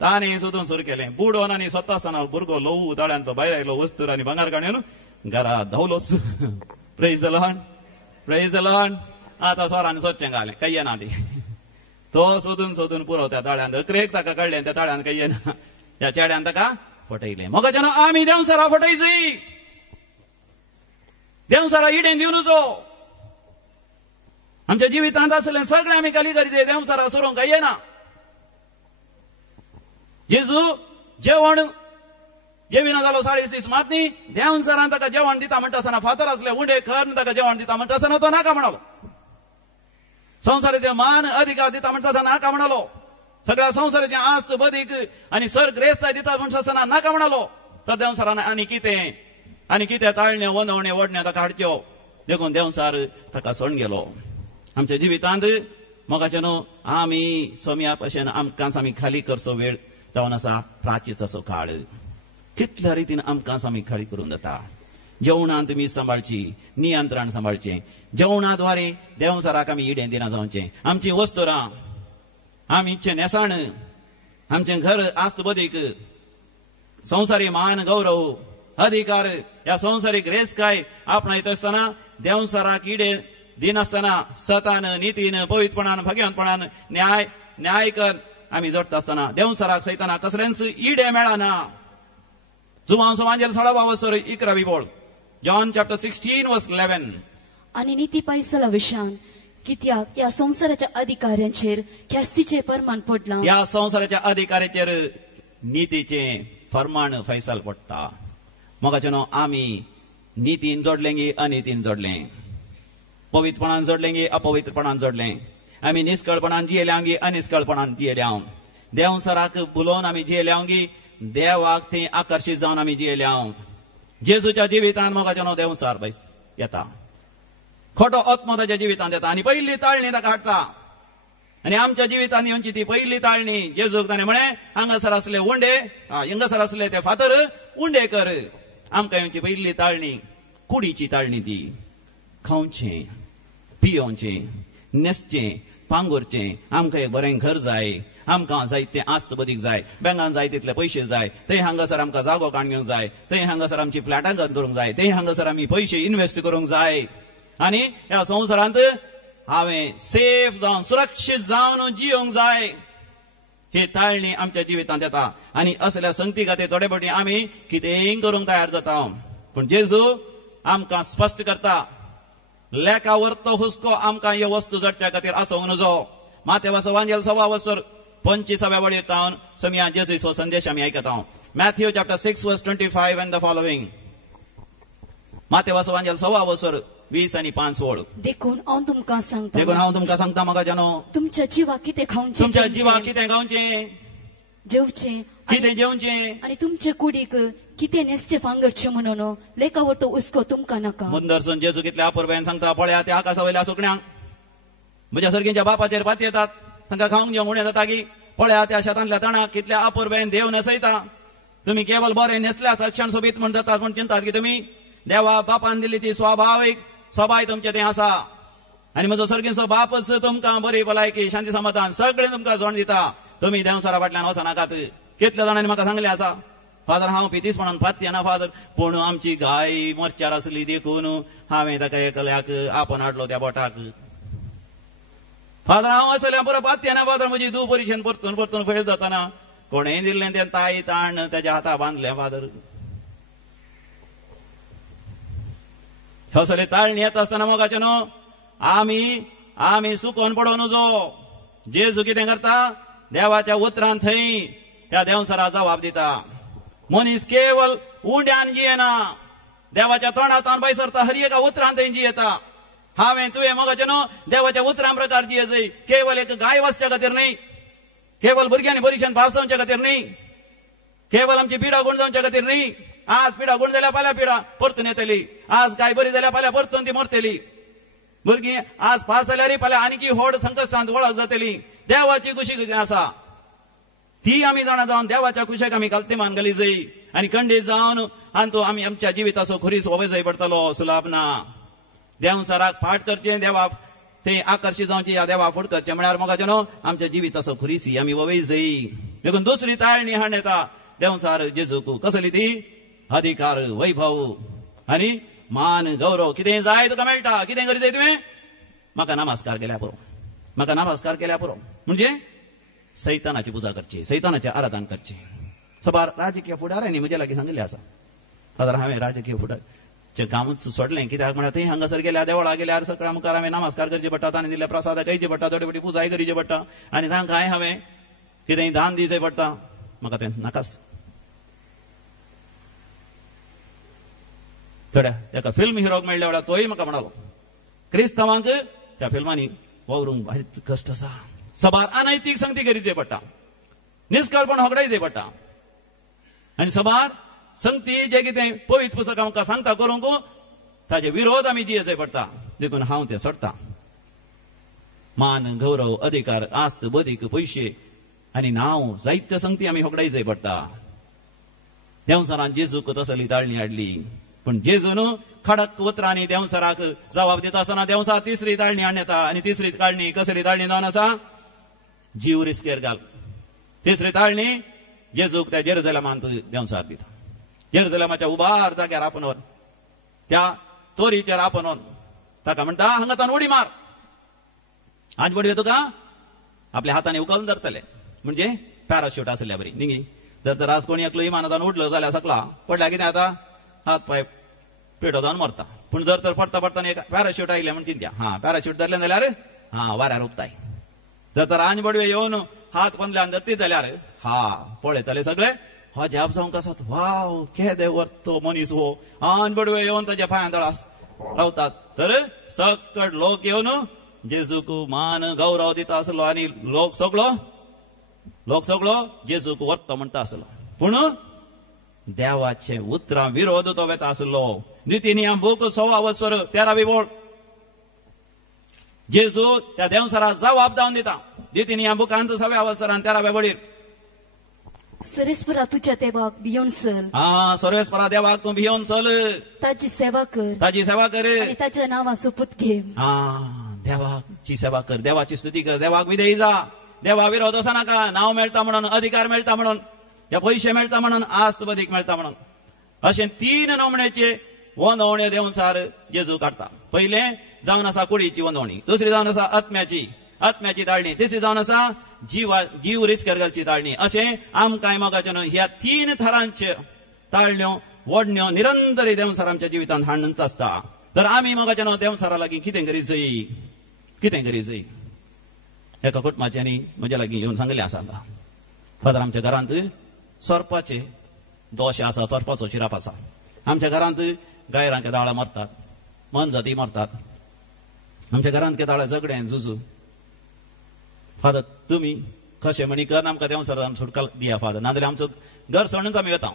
ताणें सोदून सुरू केलें. बुडोवन आनी सोदता आसतना भुरगो ल्हवू तळ्यांचो भायर आयलो वस्तूर आनी भांगार काडून घरा धांवलोच. Praise the Lord, praise the Lord. आतां सोरान सोदचें घालें काही येना ती. तो सोदून सोदून पुरो त्या तळ्यांत अकरेक ताका कळ्ळें त्या तळ्यांत काही येना. ह्या चेड्यान ताका फटयलें. मोगा जाणा आमी देवसरा फटयची, देवसरा इडेन दिवन वचो. आमच्या जिवितांत आसलें सगळें आमी खाली करचें, देवसरा सोरूंक काय येना. जेजू जेवण जेविना जालो 40 दीस मात न्ही. देवसरान ताका जेवण दिता म्हणटा आसतना फातर आसले उंडे खर ताका जेवण दिता म्हणटा आसतना तो नाका म्हणालो. संवसाराचे मान अधिकार दिता म्हणटा आसतना नाका म्हणालो. सगळ्या संवसाराची आस्त बदीक आनी सर ग्रेस्ताय दिता म्हणटा आसतना नाका म्हणालो. तर देवसरान आनी कितें ताळण्यो वनवणे ओडण्यो ताका हाडच्यो. देखून देवसार ताका सोडून गेलो. आमच्या जिवितांत मोगाचे न्हू आमी सोम्या भशेन आमकांच आमी खाली करचो वेळ जावन आसा प्राचीचो असो काळ. कितल्या रितीन आमकांच आमी खाली करून जाता. जेवणांत मीच सांबाळची, नियंत्रण सांबाळचें. जेवणाद्वारे देवसराक आमी इडेन दिना जावचें. आमची वस्तुरां, आमचें नेसाण, आमचें घर आस्त बदीक, संवसारी मान गौरव अधिकार ह्या संवसारीक रेस्काय आपणायत आसतना देवसराक इडेन दिनासतना सतान नितीन पवित्रपणान भगवंतपणान न्याय कर आमी जोडटा आसतना देवसराक सैतानाक कसलेंच इडे मेळना. जुवांचो वांजेल 16 बोल जॉन चॅप्टर 16 वर्स 11. आणि नीती पायसला विशान कित्याक ह्या संवसाराच्या अधिकाऱ्यांचेर ख्यास्तीचे फर्मान पडलां. ह्या संवसाराच्या अधिकाऱ्याचेर नीतीचें फर्माण फैसल पडटा. मोगाचे न्हू आमी नितीन जोडलें गी अनितीन जोडलें, पवित्रपणान जोडलें गी अपवित्रपणान जोडलें. आमी निस्कळपणान जियेल्या गी अनिस्कळपणान जियेल्या. देवसराक भुलोवन आमी जियेल्या गी देवाक ते आकर्शीत जावन आमी जियेल्या. जेजूच्या जिवितांत मोगाचे न्हू देवसर पयस येता. खोटो आत्मो ताच्या जिवितांत येता आनी पयली ताळणी ताका हाडटा. आनी आमच्या जिवितांत येवची ती पयली ताळणी जेजूक ताणें म्हळें हांगासर आसले उंडे हिंगासर आसले ते फातर उंडे कर. आमकां येवची पयली ताळणी कुडीची ताळणी ती. खावचें, पियोवचें, न्हेसचें, पांगुरचें. आमकां एक बरें घर जाय, आमकां जायतें आस्त बदीक जाय, बँकान जाय तितले पयशे जाय, थंय हांगासर आमकां जागो काडून घेवंक जाय, थंय हांगासर आमची फ्लॅटां दवरूंक जाय, थंय हांगासर आमी पयशे इन्वेस्ट करूंक जाय. आनी ह्या संवसारांत हांवें सेफ जावन सुरक्षीत जावन जियोंक जाय. ही ताळणी आमच्या जिवितांत येता. आनी असल्या संगती खातीर थोडे फावटी आमी कितेंय करूंक तयार जाता. पूण जेजू आमकां स्पश्ट करता लेका व्हरतो हुस्को आमकां ह्यो वस्तू जोडच्या खातीर आसोंक नजो. मातेवाचो वांजेल 16 25 वळेतावन समिया जेजूचो संदेश आमी आयकता. मॅथ्यू चॅप्टर 6 वर्स 25 एंड द फॉलोइंग. मातेवाचो वांजेल 16 20 आनी 5 देखून हांव तुमकां सांगता, देखून हांव तुमकां सांगता मोगाच्यानो तुमच्या जिवाक कितें खावचें, तुमच्या जिवाक कितें खावचें, जेवचें, कितें जेवचें आनी तुमचे कुडीक कितें नेसचें फांगरचें म्हणून लेकावर तो हुस्को तुमकां नाका. मुंदरसून जेजू कितल्या अपुरबायेन सांगता पळया त्या आकाशा वयल्या सुकण्यांक म्हज्या सर्गीच्या बापाचेर पाती येतात तांकां खावंक जेवंक उणें जाता की पळया त्या शेतांतल्या तणाक कितल्या अपुरबायेन देव नसयता. तुमी केवळ बरें नेसल्यात क्षण सोबीत म्हण जातात म्हण चिंतात की तुमी देवा बापान दिली ती स्वाभावीक सबाय तुमचें तें आसा. आनी म्हजो सर्गीचो बापच तुमकां बरी भलायकी शांती समाधान सगळें तुमकां जोड दिता. तुमी देवसरा फाटल्यान वचनाकात. कितल्या जाणांनी म्हाका सांगलें आसा फादर हांव पितीसपणान फात्ती ना फादर, पूण आमची गाय मोर्चार आसली देखून हांवें ताका एकल्याक आपण हाडलो त्या बोटाक. फादर हांव असल्या पुरो फात्ती ना फादर, म्हजी धूव परिक्षेन परतून परतून फेल जाताना कोणेय दिल्लें तें ताई ताण तेज्या हाता बांदलें फादर. असले ताळणी येता आसतना मोगाचे न्हू आमी सुकोन पडो नजो. जेजू कितें करता देवाच्या उतरांत थंय त्या देवसरा जबाब दिता. मनीस केवळ उंड्यान जियेना, देवाच्या तोंडांतल्यान भायर सरता हर एका उतरांत थंय जियेता. हांवें तुवें मोगाचे न्हू देवाच्या उतरां प्रकार जियेचय. केवळ एक गाय वाचच्या खातीर न्ही, केवळ भुरग्यांनी परिक्षेन पास जावच्या खातीर न्ही, केवळ आमची पिडा गुण जावच्या खातीर न्ही. आज पिडा गुण जाल्यार फाल्यां पिडा परतून येतली. आज गाय बरी जाल्यार फाल्यां परतून ती मरतली. भुरगीं आज पास जाल्यार फाल्यां आनीक व्हड संकश्टांत वळख जातली. देवाची खुशी आसा ती आम्ही जाणा जावन देवाच्या कुशाक आम्ही कल्तेमान घाली जाई आणि खंडीत जावन आणि तो आम्ही आमच्या जिविताचो खुरीस होवे जाय पडटलो सुलाभ ना. देवसाराक फाट करचे देवा ते आकर्षित जावचे या देवा फुट करचे म्हळ्यार मग न्हू आमच्या जिविताचो खुरीसी आम्ही ववे जाई. देखून दुसरी ताळणी हाड येता देवसार जेजूक कसली ती अधिकार वैभव आणि मान गौरव कितें जाय तुका मेळटा. कितें करी जाय तुवें म्हाका नमस्कार केल्या पुरो. म्हाका नमस्कार केल्या पुरो म्हणजे सैतानाची पुजा करची सैतानाचे आराधन करचे. सबार राजकीय फुडाऱ्यांनी म्हजे लागीं सांगले आसा. फादर हांवें राजकीय फुडार कामूच सोडलें कित्याक म्हळ्यार थंय हांगासर गेल्यार देवळा गेल्यार सकाळ मुखार हांवें नमस्कार करचे पडटा ताणें दिल्ले प्रसाद खावचे पडटा थोडे फावटी पुजाय करचे पडटा आनी तांकां हांवें कितेंय दान दिवचें पडटा. म्हाका तें नाकास. थोड्या एका फिल्म हिरोक मेळ्ळ्या वेळार तोय म्हाका म्हणालो क्रिस्तांवांक त्या फिल्मांनी वावरूंक भारीच कश्ट आसा. सबार अनैतीक संगती करीचे पडटा निष्कळपण होगडायचे पडटा आनी सबार संगती जे कितें पवित्र पुस्तक आमकां सांगता करूंक ताजे विरोध आमी जियेचें पडटा. देखून हांव तें सोडटा. मान गौरव अधिकार आस्त बदीक पयशे आनी नांव जायत्य संगती आमी होगडायचे पडटा. देवसरान जेजूक तसली ताळणी हाडली पण जेजून खडक उतरांनी देवसराक जबाब दिता आसतना देवसा तिसरी ताळणी हाडून येता आनी तिसरी ताळणी कसली ताळणी जावन आसा जीव रिस्केर घाल. तिसरी ताळणी जेजूक त्या जेरुसलेमांत देवसार दिता. जेरुसलेमाच्या उबार जाग्यार आपण व्हर त्या तोरीचेर आपण व्हर ताका म्हणटा हांगा तान उडी मार. आज बडयो तुका आपल्या हाताने उखलून धरतले म्हणजे पॅराशूट आसल्या बरी निंगी. जर तर आज कोणी एकलो इमानांतल्यान उडलो जाल्यार सकला पडल्या कितें जाता हात पाय पेटो जावन मरता. पूण जर तर पडता पडताना एक पॅराशूट आयले म्हण चिंत्या हा पॅराशूट धरले जाल्यार वाऱ्यार उपताय. जर तर आंज बडवे येवन हात पंदल्यान धरती जाल्यार पळयतले सगळे जाप जावंक आसात वाव केदे तो मनीस हो. आंज बडवे येवन ताच्या पांयां तळास रावतात तर सकट लोक येवन जेजूक मान गौरव दिता आसलो आनी लोक सगळो जेजूक वरतो म्हणटा आसलो. पूण देवाचे उतरां विरोध तो वेता आसलो. द्वितीय बूक 6 वस्वर 13 बोळ जेजू त्या देवसराक जबाब दावन दिता. द्वितीय बुकांत 6 वस्वरान 13 बळीर सर्वेस्परा तुझ्या देवाक भियोन चल. सर्वेस्परा देवाक तूं भियोन चल. ताची सेवा कर आनी ताच्या नांवां सोपूत घे. देवाची सेवा कर देवाची स्तुती कर देवाक विधेयी जा. देवा विरोध असो नाका. नांव मेळटा म्हणून अधिकार मेळटा म्हणून या पयशे मेळटा म्हणून आस्त बदीक मेळटा म्हणून अशें 3 नमण्याचे वंदवण्यो देवसार जेजू काडटा. पयले जावन आसा कुडीची वंदवणी. दुसरी जावन आसा आत्म्याची ताळणी. तिसरी जावन आसा जीव रिस्केर घालची ताळणी. अशें आमकां मोगाचे न्हू ह्या 3 थरांच्यो ताळण्यो वडण्यो निरंतर देवसार आमच्या जिवितांत हाडून आसता. तर आमी मोगाचे न्हू देवसारा लागीं कितें करीत जाय एका कुटुंबाच्यांनी म्हज्या लागीं येवन सांगलें आसा. फादर आमच्या घरांत सोरपाचे दोश आसा सोरपाचो शिराप आसा. आमच्या घरांत गायरांके दाळा मरतात मनजाती मरतात. आमच्या घरांत दाळा झगडें झुजू. फादर तुमी कशें म्हणी कर आमकां देवसरान सुटका दिया फादर नाजाल्यार आमचो घर सोडूनच आमी वता.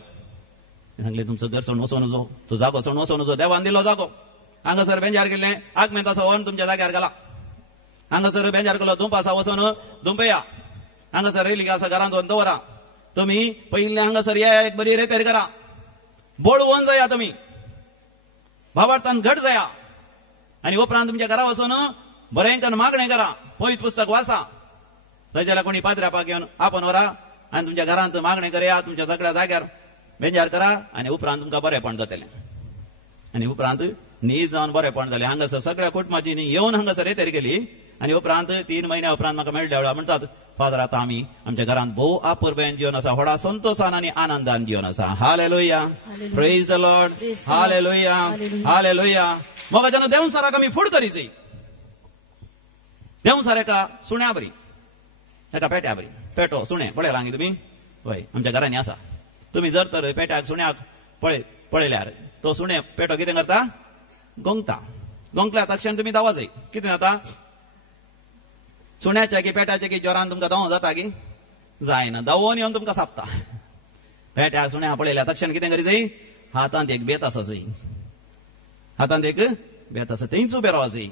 सांगलें तुमचो घर सोडून वचून नजो तो जागो सोडून वचून नजो. देवान दिलो जागो हांगासर बेंजार गेल्लें आगमेंत आसा व्हरून तुमच्या जाग्यार घाला. हांगासर बेंजार केलो धूप आसा वचून धुंपया. हांगासर रेली आसा घरांत व्हरून दवरा. तुमी पयलीं हांगासर या एक बरी रिपेर करा. बोळवून जाया तुमी भावार्थान घट जाया आनी उपरांत तुमच्या घरा वचून बरेंकन मागणें करा. पवित्र पुस्तक वाचा. थंयच्याला कोणी पाद्र्यापाक येवन आपण व्हरा आनी तुमच्या घरांत मागणें करया. तुमच्या सगळ्या जाग्यार बेंजार करा आनी उपरांत तुमकां बरेंपण जातलें. आनी उपरांत न्ही जावन बरेंपण जालें. हांगासर सगळ्या कुटुंबाची न्ही येवन हांगासर रिपेर केली आनी उपरांत 3 म्हयन्या उपरांत म्हाका मेळ्ळ्या वेळार म्हणटात फादर आतां आमी आमच्या घरांत भोव आपुरबायेन जिवन आसा व्हडा संतोषान आनी आनंदान जिवन आसा. Hallelujah praise the Lord. Hallelujah मोगाच्यान देवसराक आमी फूड करी जाय. देवसर एका सुण्या बरी एका पेट्या बरी. पेटो सुणे पळयला हांगी तुमी हय आमच्या घरांनी आसा. तुमी जर तर पेट्याक सुण्याक पळयल्यार तो सुणे पेटो कितें करता गोंकल्या तक्षण तुमी धांवा जाय. कितें जाता सुण्याच्या की पेट्याच्या की ज्वरान तुमकां धांव जाता की जायना. धांवोन येवन तुमकां सापता. पेट्या सुण्या पळयल्या तक्षण कितें करी जाय हातांत एक बेत आसा जाय. हातांत एक बेत आसा थंयच उबें राव जाय.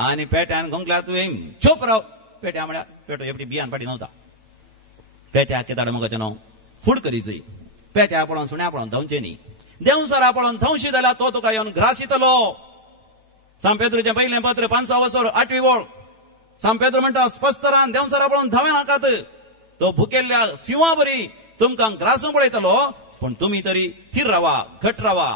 आनी पेट्यान गोंकल्या तुवें चूप राव. पेट्या म्हळ्यार पेटो एपटी बियान पाटी नव्हता. पेट्या केताडे मोगाच्यानो फूड करी जाई पेट्या पळोवन सुण्या पळोवन धांवचे न्ही देवसरा पळोवन धांवशी जाल्यार तो तुका येवन ग्रासितलो सांपेद्रूचें पयलें पत्र 5:8 ओळ सांपेद्रू म्हणटा स्पश्टरान देवसरा पळोवन धांवे नाकात तो भुकेल्ल्या सिंवा बरी तुमकां ग्रासूंक पळयतलो पण तुमी तरी थीर रावा घट रावा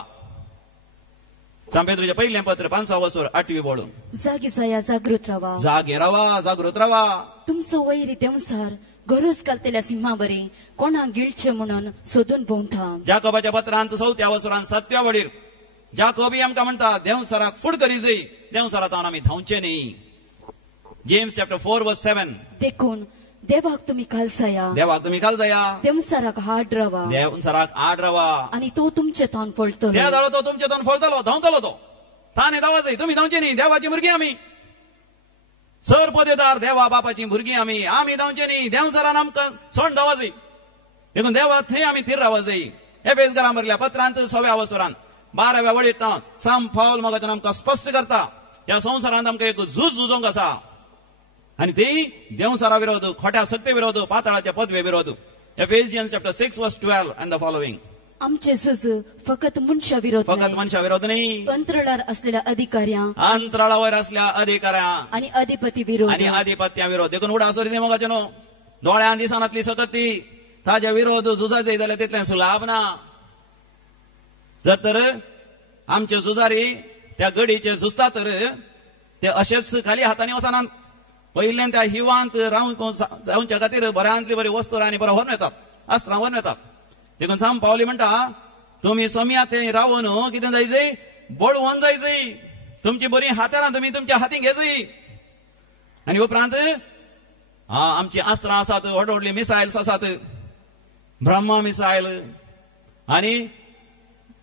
सांपेद्रूचें पयलें पत्र 5:8 ओळ जागी जाया जागृत रावा जागे रावा जागृत रावा तुमचो वैरी देवसार गरज घालतल्या सिंहा बरे कोणाक गिळचे म्हणून सोदून भोंवता जाकोबाच्या पत्रांत 4 वसरान 7 वडीर जाकोबी आमकां म्हणटा देवसराक फूड करी जाय देवसरांत आमी धांवचे न्ही जेम्स चॅप्टर 4:7 देखून देवाक तुम्ही खालसाया देवाक तुमी खाल जाया देवसाराक हाड रावा देवसराक आड रावा आणि तो तुमचे तान फळतलो त्या जालो तो तुमचे दोन फळतलो धांवतलो तो ताने धांवा जाय तुमी धांवचे न्ही देवाची भुरगीं आमी सर पदेदार देवा बापाची भुरगीं आमी धांवचे न्ही देवसरान आमकां सोंड धांवा जाय देखून देवा थंय आमी थीर रावा जाय एफेसकारां बरयल्या पत्रांत 6 वसरान 12व्या वळेत साम पावल मोगाच्यान आमकां स्पश्ट करता ह्या संवसारांत आमकां एक झुजोवंक आसा आणि ती देवसरा विरोध खोट्या सक्ते विरोध पाताळाच्या पदवे विरोध एफेसियन्स चॅप्टर 6:12 अँड द फॉलोइंग आमचे झुज फकत मनशा विरोध फकत मनशा विरोध नाही अंतराळार असलेल्या अधिकाऱ्या अंतराळावर असल्या अधिकाऱ्या आणि अधिपती विरोध आणि आधिपत्या विरोध देखून उडासोरी दी मोगाचे न्हू दोळ्यां दिसांतली सतत ती ताज्या विरोध झुजाचे जाल्यार तितलें सुलाभ ना जर तर आमचे झुजारी त्या गडीचे झुजता तर ते अशेच खाली हातांनी वचनात पयल्यान त्या हिवांत रावून जावच्या खातीर बऱ्यांतली बरी वस्तू आनी बरो व्हरून येतात अस्त्रां व्हरून येतात देखून साम पावली म्हणटा तुमी समयात थंय रावून कितें जाय जाय बळवून जाय जाय तुमची बरी हात्यारां तुमी तुमच्या हातीक घे जाय आनी उपरांत आमची अस्त्रां आसात व्हड व्हडली मिसायल्स आसात ब्रह्मा मिसायल आनी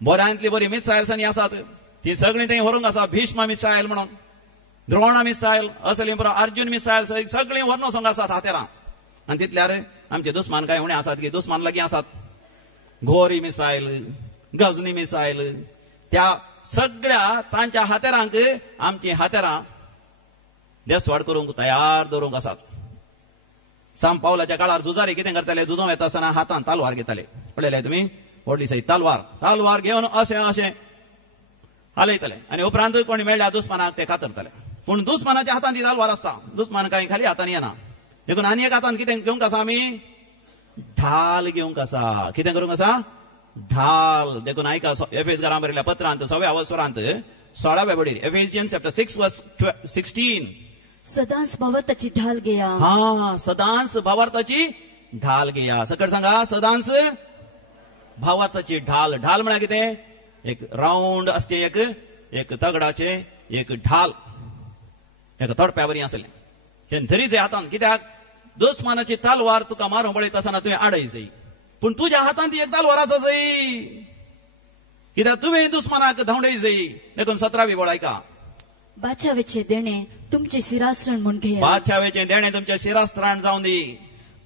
बऱ्यांतली बरी मिसायल्स आनी आसात ती सगळीं थंय व्हरूंक आसा भीष्म मिसायल म्हणून द्रोण मिसायल असली बरो अर्जुन मिसायल सगळीं व्हरून वचोंक आसात हातेरां आनी तितल्यार आमचे दुस्मान कांय उणे आसात की दुस्मान लागीं आसात घोरी मिसायल गजनी मिसायल त्या सगळ्या तांच्या हातेरांक आमची हातेरां देसवाड करूंक तयार दवरूंक आसात साम पावलाच्या काळार झुजारी कितें करताले झुजोंक येता आसतना हातांत तालवार घेताले पळयले तुमी व्हडली सई तालवार घेवन अशें हालयतले आनी उपरांत कोणी मेळ्ळ्या दुस्मानाक ते कातरतले पूण दुस्मानाच्या हातांत ती तालवार आसता दुस्मान कांय खाली हातांनी येना देखून आनी एक हातांत कितें घेवंक आसा आमी ढाल घेवंक आसा कितें करूंक आसा ढाल देखून आयका एफेसकारां बरयल्या पत्रांत 6व्या वसरांत 16व्या वडीर एफेसियन्स चॅप्टर 6:16 सदांच भावार्थाची ढाल घेया सदांच भावार्थाची ढाल घेया सकट सांगा सदांच भावार्थाची ढाल म्हळ्यार कितें एक राऊंड असते एक तगडाचे एक ढाल एक तडप्या बरी असले ते धरीचे हातांत कित्याक दुस्मानाची तालवार तुका मारूंक पळयता आसतना तुवें आडय जाय पूण तुज्या हातांत एक तालवार आसा जाय कित्याक तुवें दुस्मानाक धांवडय जाय देखून 17वी ओळ आयका बाचावेचे देणे तुमचे शिरास्त्रण म्हूण घेया बाचावेचे देणे तुमचे शिरास्त्राण जावन दी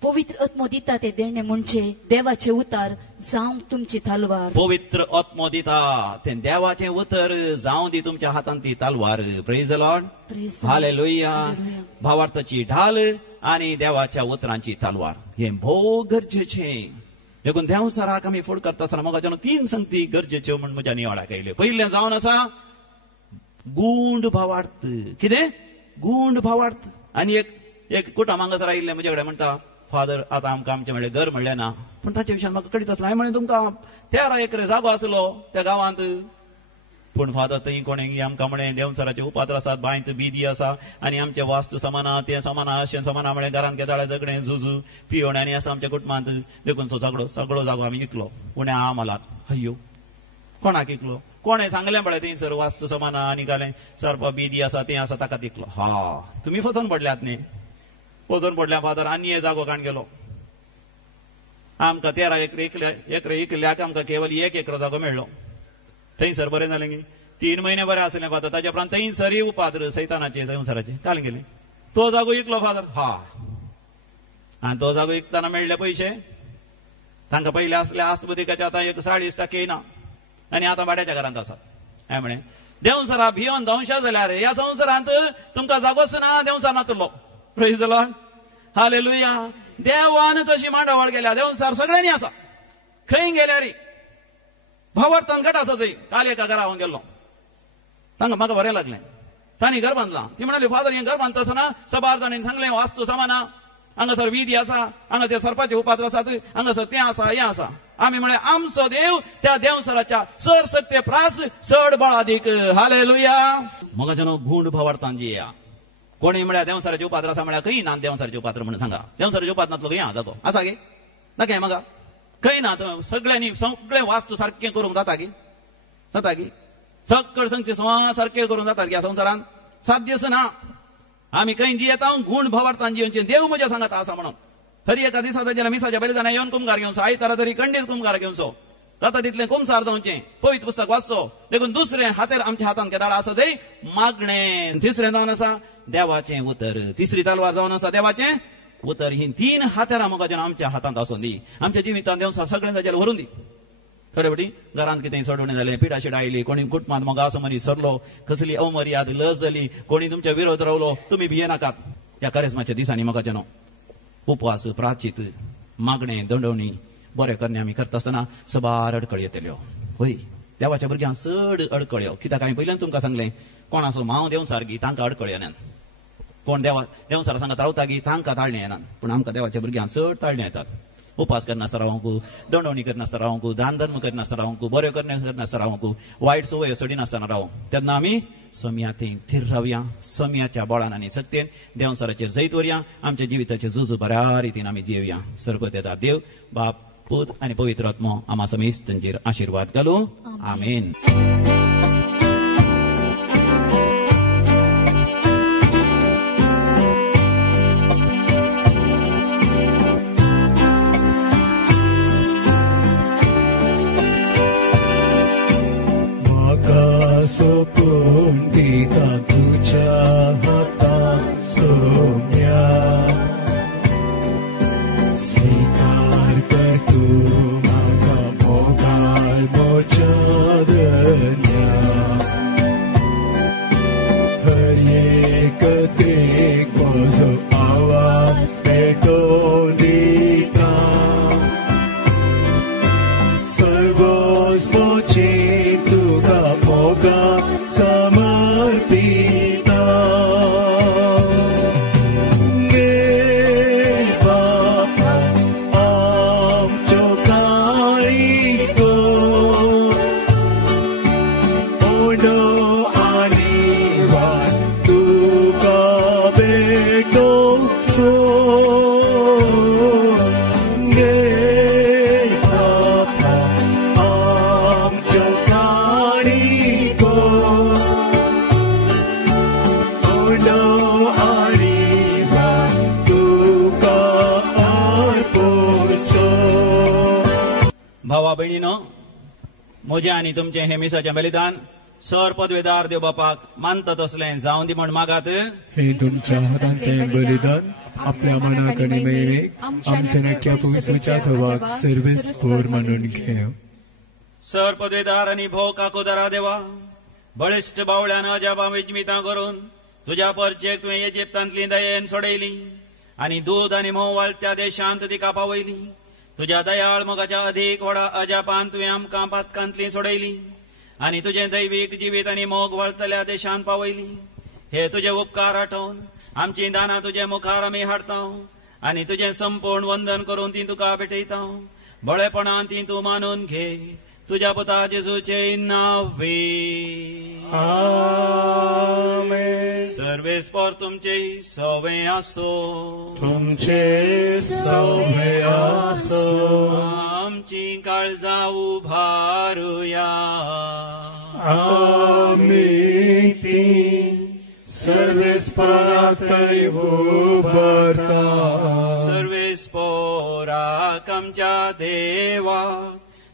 पवित्र आत्मो दिता ते देणे म्हणजे देवाचे उतार जावं तुमची तलवार पवित्र आत्मो दिता ते देवाचे उतर जावं दी तुमच्या हातांत ती तलवार प्रेज द लॉर्ड हालेलुया भावार्थाची ढाल आणि देवाच्या उतरांची तलवार हे भोव गरजेचें देखून देवसराक आमी फूड करता आसतना मगाच्यान 3 संगती गरजेच्यो म्हण म्हज्या निवाडाक आयल्यो पयलें जावन आसा गूंड भावार्थ कितें गूंड भावार्थ आनी एक कुटुंब हांगासर आयिल्ले म्हजे कडेन म्हणटा फादर आतां आमकां आमचे म्हणलें घर म्हणलें ना पूण ताचे विशयान म्हाका कळीत आसलें हांवें म्हणलें तुमकां 13 एकर जागो आसलो त्या गांवांत पूण फादर थंय कोणें आमकां म्हणलें देवसराचे उपात्र आसात बांयत बिदी आसा आनी आमचे वास्तू समाना ते समाना अशें समाना म्हणलें घरांत घेताळे झगडें झुजू पियोण्यांनी आसा आमच्या कुटुंबांत देखून सगळो जागो आमी विकलो उण्या आम्हालात हय्यो कोणाक विकलो कोणें सांगलें पळय थंयसर वास्तू समाना आनी घालें सरपा बिदी आसा तें आसा ताका विकलो तुमी फसोन पडल्यात न्ही वचून पडल्या फादर आनी हे जागो काण गेलो आमकां 13 एकर इकल्याक आमकां केवल 1 एकर जागो मेळ्ळो थंयसर बरें जालें की 3 म्हयने बरें आसलें फादर ताच्या उपरांत थंयसरी उपात्र सैतानाचे संवसाराचे काल गेले तो जागो इकलो फादर आनी तो जागो इकताना मेळ्ळे पयशे तांकां पयले आसले आस्तबुदिकाचे आतां 40% येना आनी आतां भाड्याच्या घरांत आसात हांवें म्हळें देवसरा भियोन दंशा जाल्यार ह्या संवसारांत तुमकां जागोच ना Devsar नातलो praise the Lord hallelujah. देवान तशी मांडावळ गेल्या देवसार सगळ्यांनी असा खंय गेल्या रे भावार्थान गट असाच काल एका घरावर गेलो तांका म्हाका बरें लागलें. तांणी घर बांधला. ती म्हणाली फादर हे घर बांधता आसतना सबार जाणीन सांगलें वास्तू सामाना हांगासर विधी आसा हांगाचे सरपाचे उपात्र आसात हांगासर तें आसा हें आसा. आमी म्हळें आमचो देव त्या देवसराच्या सर सत्य प्रास चड बळादीक. हालेलुया. मोगाच्यानो गूण भावार्थान जिया. कोणी म्हळ्यार देवसराचे उपात्र आसा म्हळ्यार खंय ना देवसराचे उपात्र म्हणून सांगा. देवसराचे उपात्रांतलो खंय जागो आसा गे दाखय म्हाका खंय ना. सगळ्यांनी सगळें वास्तू सारकें करूंक जाता गी जाता गी सक्कळ सांगचे सारकें करूंक जातात गे संवसारान साध्य ना. आमी खंय जियेता गूण भावार्थान जियोचे देव म्हज्या सांगात आसा म्हणून. हरी एका दिसाचा जेन्ना मिसाच्या बलिदाना येवन कुमगार घेवचो आयतारा तरी खंडीच कुमगार घेवचो जाता तितलें कुमसार जावचें पवित्र पुस्तक वाचचो. देखून दुसरें हातेर आमच्या हातान केदाळ आसा जंय मागणें. तिसरें जावन आसा देवाचें उतर. तिसरी तलवार जावन आसा देवाचें उतर. ही 3 हातेरां मोगाच्यान आमच्या हातांत आसून दी. आमच्या जिवितांत देवसा सगळें ताचेर व्हरून दी. थोडे फावटी घरांत कितें सडवणें जालें पिडा शिडा आयली कोणी कुटुंबांत मोगा असो मनीस सरलो कसली अवमर्याद लज जाली कोणी तुमच्या विरोध रावलो तुमी भिये नाकात. ह्या कारेस्माच्या दिसांनी मोगाच्यानो उपवास प्राचित मागणें दंडवणी बरें करणे आमी करता आसतना सबार अडकळ येतल्यो. होय देवाच्या भुरग्यांक चड अडकळ्यो. कित्याक हांवें पयल्यान तुमकां सांगलें कोण असो मांव देवसार गी तांकां अडकळ येनात. कोण देवसार सांगात रावता गी तांकां ताळणे येनात. पूण आमकां देवाच्या भुरग्यांक चड ताळणे येतात. उपास करनासतना रावंकू दंडवणी करनासतना रावंकू दान धर्म करनासतना रावंकू बरें करनासतना रावंकू वायट सवय सोडिनासतना रावंक. तेन्ना आमी सम्यातेन थीर रावया. सम्याच्या बळान आनी सत्तेन देवसाराचेर जैत वरया. आमच्या जिविताचें झुजू बऱ्या रितीन आमी जियेवया. सर्गोत येता देव बाप पूत आनी पवित्र आत्मो आमा समेस्त तांचेर आशिर्वाद घालूं. आमेन. सोपून दिता तुझ्या हातांत सोम्या स्वीकार कर तूं म्हाका मोगाळ म्हज्या धन्या. हर एक देख म्हजो आवाज पेटोवन दिता सर्वोच म्हजें तुका मोगा समर्पिता. गे बापा आमच्यो काळीगो ओडो आनी वाट तुका भेटोवचो. गे बापा आमच्यो काळीगो भावा बहिणीनो म्हजें आनी तुमचें हे मिसाचें बलिदान सर पदवेदार देव बापाक मानता तसलें जावं दी म्हण मागात. हे तुमच्या हातांतलें बलिदान आपल्या मनाक आनी मेळेक आमच्या नक्या पुरुषाच्या थवाक सर्वेस पोर म्हणून घेव. सर पदवेदार आनी भोव काकोदारा देवा बळिश्ट बावळ्यान अजाबा विजमितां करून तुज्या परचेक तुवें इजिप्तांतली दयेन सोडयली आनी दूद आनी मोव वाळत्या देशांत तिका पावयली. तुज्या दयाळ मोगाच्या अदीक व्हडा अजापान तुवें आमकां पातकांतली सोडयली आनी तुजें दैवीक जिवीत आनी मोग वळतल्या देशांत पावयली. हे तुजे उपकार आठोवन आमची दानां तुजे मुखार आमी हाडटा आनी तुजें संपूर्ण वंदन करून ती तुका भेटयता. बळेपणान ती तूं मानून घे तुज्या पुता जेजूचे नांवे. आमेन. सर्वेस्पर तुमचे सवे आसो. तुमचे सवे आसो. आमची काळजां उभारुया. आमी ती सर्वेस्परांतय उबारता. सर्वेस्पराक आमच्या देवाक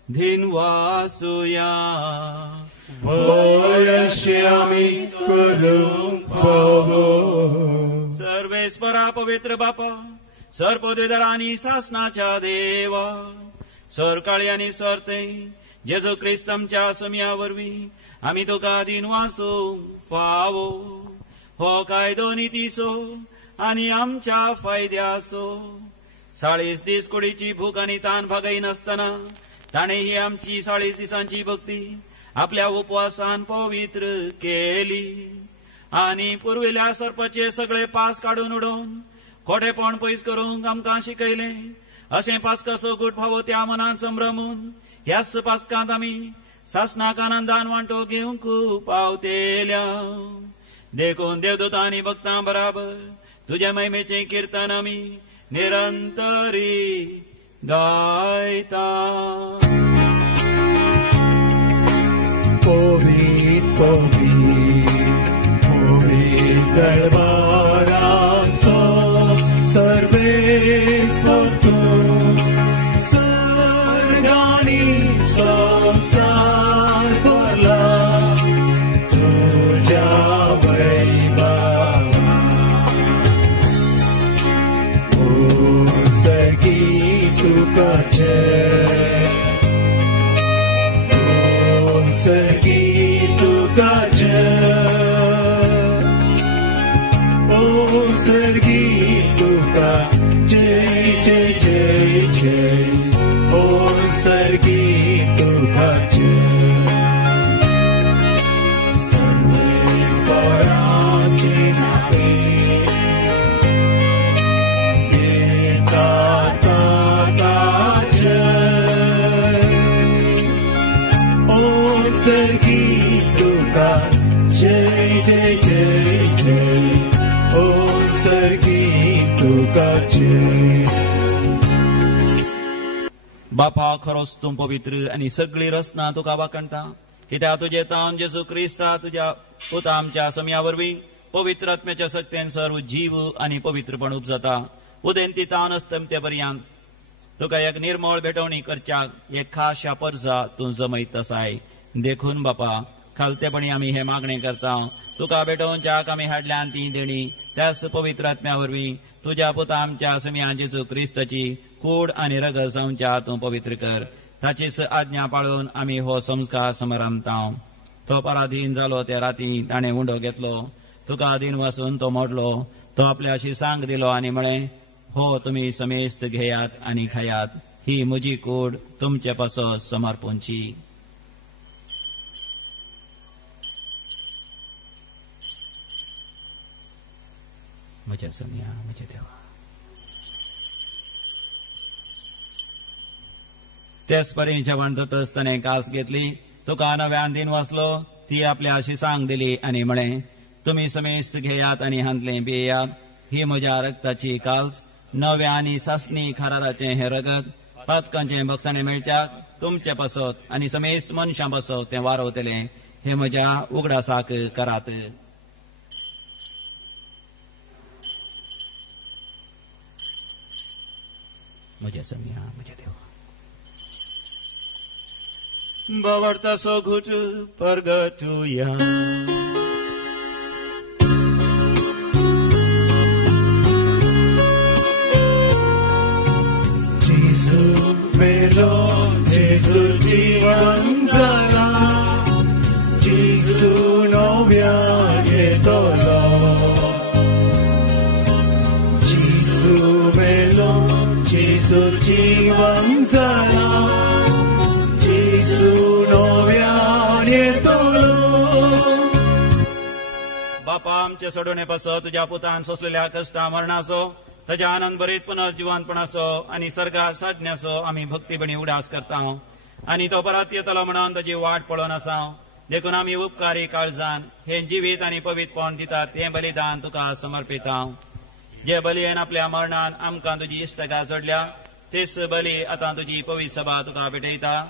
धिनवासुया. अशें आमी करूंक फावो. सर्वेस्परा पवित्र बापा सर पदवेदार आनी सासणाच्या देवा सर काळी आनी सरते जेजू क्रिस्त आमच्या सम्या वरवीं आमी तुका दिनवासूंक फावो. हो कायदो नितीसो आणि आमच्या फायद्यासो. 40 दीस कुडीची भूक आणि ताण भागाई नसताना ताणे ही आमची 40 दिसांची भक्ती आपल्या उपवासान पवित्र केली. आणि पुरविल्या सर्पाचे सगळे पास काढून उडोवन खोटेपण पयस करूंक आमकां शिकयले. अशें पास्काचो गुट फावो त्या मनान संभ्रमून ह्याच पास्कांत आमी सासनाक आनंदान वांटो घेवंक पावतेल्या. देखून देवदूतां आनी भक्तां बराबर तुज्या महिमेचें कीर्तन आमी निरंतरी गायता. पवित्र पवित्र पवित्र दरबाराचो सर्वेस भरतो. सर्गांनी संसार भरला तुज्या वैभवान. ओ सर्गी तुका जय, ओ सर्गी तुका जय, ओ सर्गी तुका जय जय जय जय, ओ सर्गी तुका जय. सर्वेश्वराची नावे येता ताता जय, ओ सर्गी तुका जय जय जय जय, ओ सर्गी तुका जय. बापा खरोच तूं पवित्र आणि सगळी रचना तुका वाकणटा. कित्याक तुजे तावन जेजू क्रिस्ता तुज्या पुता आमच्या समया वरवीं पवित्र आत्म्याच्या शक्तीन सर्व जीव आणि पवित्रपण उपजता. उदेंती तावन असतम ते पर्यंत तुका एक निर्मळ भेटवणी करच्याक एक खाशा पर्जा तूं जमयत आसाय. देखून बापा खालतेपणी आमी हे मागणे करता. तुका भेटोवच्याक आमी हाडल्यान ती देणी त्याच पवित्र आत्म्या वरवीं तुज्या पुता आमच्या समया जेजू क्रिस्ताची कूड आणि रगत जावच्या तूं पवित्र कर. ताचीच आज्ञा पाळून आमी हो संस्कार समरमता. तो पराधीन जालो त्या राती ताणें उंडो घेतलो. तुका अधीन वचून तो मोडलो. तो आपल्या शिसांक दिलो आनी म्हळें, हो तुमी समेस्त घेयात आनी खायात. ही म्हजी कूड तुमचे पासो समर्पूंची. म्हज्या समया म्हज्या देवा. तेच परी जेवण जातच ताणें कास घेतली. तुका नव्यान दिन वचलो. ती आपल्या शिसांक दिली आनी म्हळें, तुमी समेस्त घेयात आनी हांतले पियेयात. ही म्हज्या रक्ताची काल्स नव्या आनी सासणी खाराराचें हें रगत पातकांचें भक्षणे मेळच्याक तुमचे पासत आनी समेस्त मनशां पासत तें वारवतलें. हे म्हज्या उगडासाक करात. म्हज्या समया म्हज्या देवा. बावडतासो घुट परगटुया. जेजू मेलो, जेजू जीवन जाला, जेजू नव्यान येतलो. जेजू मेलो, जेजू जीवन जाला, जेजू नव्यान येतलो. बापा आमचे सोडवणे पासो तुज्या पुतान सोसलेल्या कश्टा मरणाचो ताज्या आनंद बरीत पुनर्जीवनपणाचो आनी सर्गार साडण्याचो आमी भक्तीबणी उडास करता. आनी तो परत येतलो म्हणून ताची वाट पळोवन आसा. देखून आमी उपकारी काळजान हे जिवीत आनी पवित्रपण दितात ते बलिदान तुका समर्पिता. जे बलयेन आपल्या मरणान आमकां तुजी इश्टगा जोडल्या तेच बली आतां तुजी पवित्र सभा तुका भेटयता.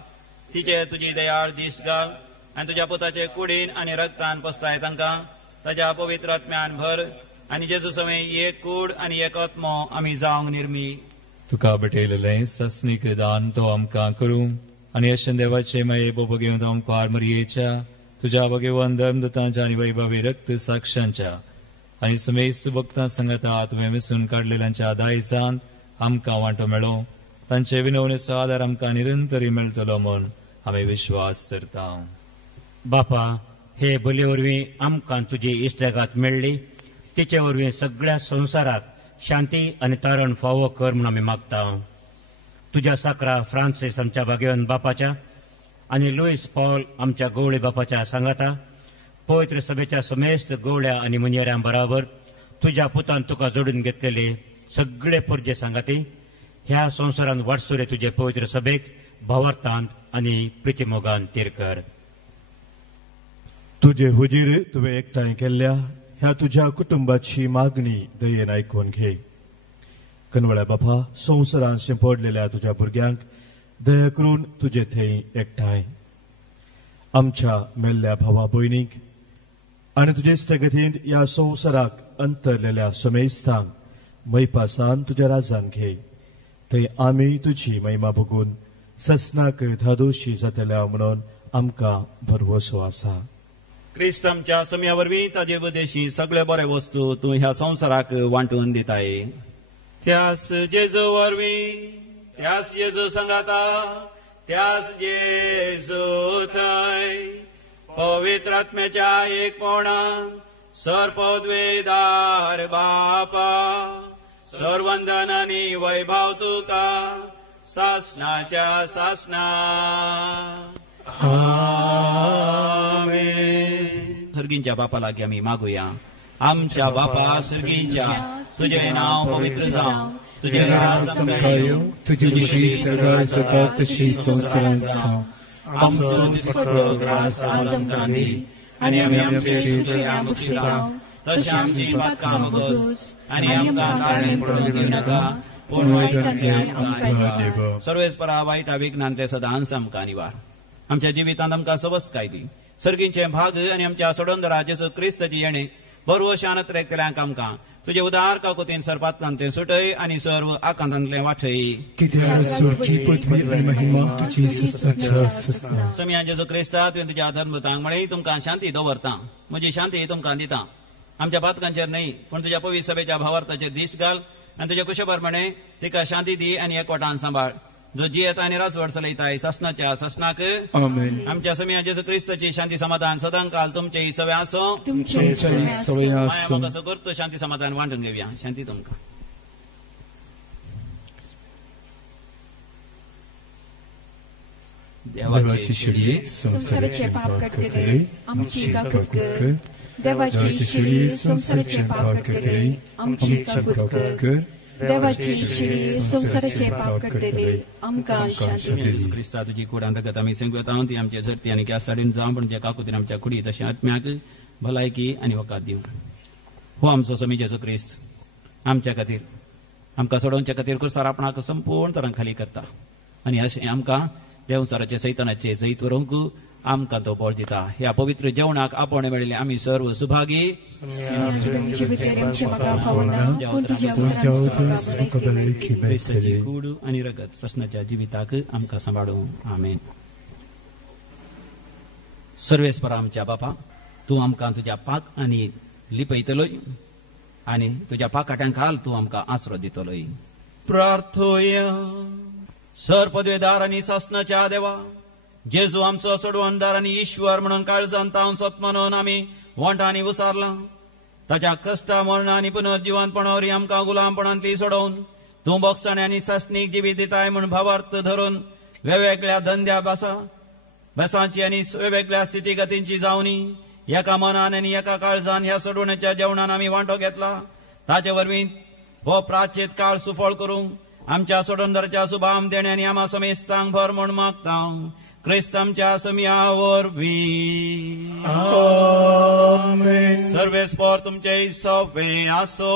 तिचे तुजी दयाळ दिश्ट घाल आनी तुज्या पुताचे कुडीन आनी रक्तान पसताय तांकां ताज्या पवित्र आत्म्यान भर. आनी जेजू सवय एक कूड आनी एक आत्मो आमी जावंक निर्मी. तुका भेटयलेलें सस्नीक दान तो आमकां करूं आनी अशें देवाचे माये बोब घेवन आमकां मरयेच्या तुज्या भगवान धर्मदतांच्या आनी वैभवी रक्त साक्षांच्या आनी समेस्त भक्तां संगता तुवें मिसून काडलेल्यांच्या दायजांत आमकां वांटो मेळो. तांचे विनवणेचो आदार आमकां निरंतरी मेळटलो म्हूण आमी विश्वास करता. बापा, हे बले वरवीं आमकां तुजी इश्टगात मेळ्ळी. तिचे वरवीं सगळ्या संवसाराक शांती आनी तारण फावो कर म्हूण आमी मागता. तुज्या साकरा फ्रांसीस आमच्या भाग्यवान बापाच्या आनी लुईस पॉल आमच्या गवळे बापाच्या सांगाता पवित्र सभेच्या समेस्त गवळ्या आनी मुनियऱ्यां बराबर तुज्या पुतान तुका जोडून घेतलेले सगळे परजे सांगाती ह्या संवसारान वाटसुरे तुजे पवित्र सभेक भावार्थांत आनी प्रितीमोगान तीर कर. तुझे हुजीर तुवें एकठांय केल्ल्या ह्या तुझ्या कुटुंबाची मागणी दयेन आयकून घे. कनवळ्या बापा, संवसारांत शिंपडलेल्या तुझ्या भुरग्यांक दया करून तुजे थंय एकठांय. आमच्या मेल्ल्या भावा भयणीक आनी तुजे स्थगतींत ह्या संवसाराक अंतरलेल्या समेस्तांक मैपासान तुज्या राजान घे. थंय आमी तुजी महिमा बघून ससनाक धादोशी जातल्या म्हणून आमकां भरवसो आसा. क्रिस्त आमच्या समया वरवीं ताजे वदेशी सगळे बरे वस्तू तूं ह्या संवसाराक वांटून दिताय. त्यास जेजू वरवीं, त्यास जेजू संगाता, त्यास जेजू थंय पवित्र आत्म्याच्या एकपणान सर्पद्वेदार बापा सर्वंदन आनी वैभव तुका सासनाच्या सासना. सर्गींच्या बापा लागीं आमी मागुया. आमच्या बापा सर्गींच्या, तुझे नाव पवित्र जावं, तुझे राज संकायो, तुझी विशी सगळ्या जाता तशी संवसारांत जावं. आमचो दिसपट्टो त्रास आज आमकां दी आनी आमी आमचे सुटल्या मुक्षितांव तशें आमची पातकां मागोस आनी आमकां तारणेन पडूंक दिवं नाका पूण वायटांतल्यान आमकां देव. सर्वेस्परा वायटा विघ्नान ते सदांच आमकां निवार. आमच्या जिवितांत आमकां सवस्काय दी. सर्गींचे भाग आनी आमच्या सोडोंदरा जेजू क्रिस्ताची येणे भरवशान त्रेकल्यांक आमकां तुजे उदार काकुतीन सरपातलांत ते सुटय आनी सर्व आकांतांतले वाठय. कित्याक सुरची पृथ्वी आनी महिमा तुजी ससनाच्या ससना. समया जेजू क्रिस्ता तुवें तुज्या धर्मतांक म्हळें तुमकां शांती दवरता, म्हजी शांती तुमकां दिता. आमच्या पातकांचेर न्हय पूण तुज्या पवित्र सभेच्या भावार्थाचेर दिश्ट घाल आनी तुजे कुशबर म्हणे तिका शांती दी आनी एकवटान सांबाळ. जो जियेत आनी रसवड चलयताय ससनाच्या ससनाक. आमेन. आमच्या समया जेजू क्रिस्ताची शांती समाधान सदांकाल तुमचेय सवय आसो. तुमचेय सवय आसो. कसो करतो शांती समाधान वांटून घेवया. शांती तुमकां. देवाची शिडी संसाराचे पाप करतले आमची काकूत कर. देवाची शिडी संसाराचे पाप करतले आमची काकूत कर. देवाची शिडी संसाराचे पाप करतले आमकां शांती दी. क्रिस्ता तुजी कुडान रगत आमी संगता ती आमचे झरती आनी गॅस साडीन जावं पण त्या काकुतीन आमच्या कुडी तशें आत्म्याक भलायकी आनी वकात दिवं. हो आमचो समी जेजू क्रिस्त आमच्या खातीर आमकां सोडोवच्या खातीर कुर्सार आपणाक संपूर्ण तरां खाली करता आनी अशें आमकां देवसाराचे सैतानाचे जैत व्हरूंक आमकां तो बळ दिता. ह्या पवित्र जेवणाक आपण मेळिल्ले आमी सर्व सुभागी. क्रिस्ताची कूड आनी रगत ससनाच्या जिविताक आमकां सांबाळूं. आमेन. सर्वेस्परा आमच्या बापा, तूं आमकां तुज्या पाक आनी लिपयतलोय आनी तुज्या पाकाट्यांक घाल तूं आमकां आसरो दितलोय. प्रार्थोया. सर्पद्वेदार आनी ससनाच्या देवा, जेजू आमचो सोडवणदार आनी ईश्वर म्हणून काळजान तावन सत म्हणून आमी वंटांनी उसारला. ताच्या कश्टा मरणा आनी पुनर्जिवंतपणावरी आमकां गुलामपणांतली सोडोवन तूं बोगसाणे आनी ससनीक जिवीत दिताय म्हूण भावार्थ धरून वेगवेगळ्या धंद्या बेसांची आनी वेगवेगळ्या स्थितीगतींची जावनी एका मनान आनी एका काळजान ह्या सोडवण्याच्या जेवणान आमी वांटो घेतला. ताचे वरवीं हो प्राचीत काळ सुफळ करूंक आमच्या सोडवणदाराच्या शुभाम देणे आनी आमा समेस्तांक भर म्हूण मागता. क्रिस्त आमच्या समया वरवीं. आमेन. सर्वेस्पर तुमचे सवे आसो.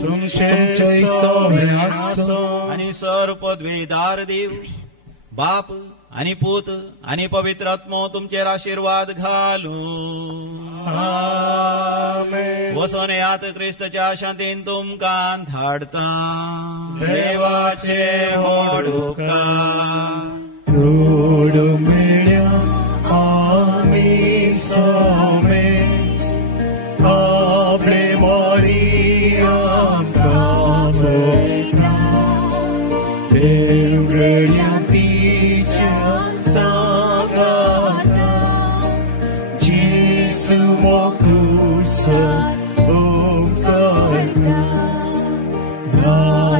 तुमचे सवे आसो. आनी सर्व पदवेदार देव बाप आनी पूत आनी पवित्र आत्मो तुमचेर आशीर्वाद घालू. वसोन यात क्रिस्ताच्या शांतीन तुमकां धाडता. देवाचे होडुका. रोड मेळ्या आमी समे आपले मोरी आमकां पळयता. देवळ्या तिच्या सांगाता जेजू मोखुसो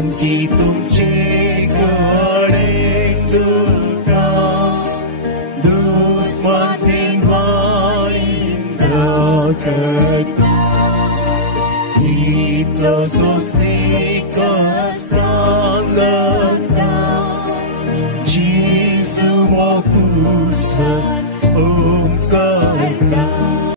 शांती तुमचे कडेन तुका दुस्मातीन वाईन करता इतलो सुस्ती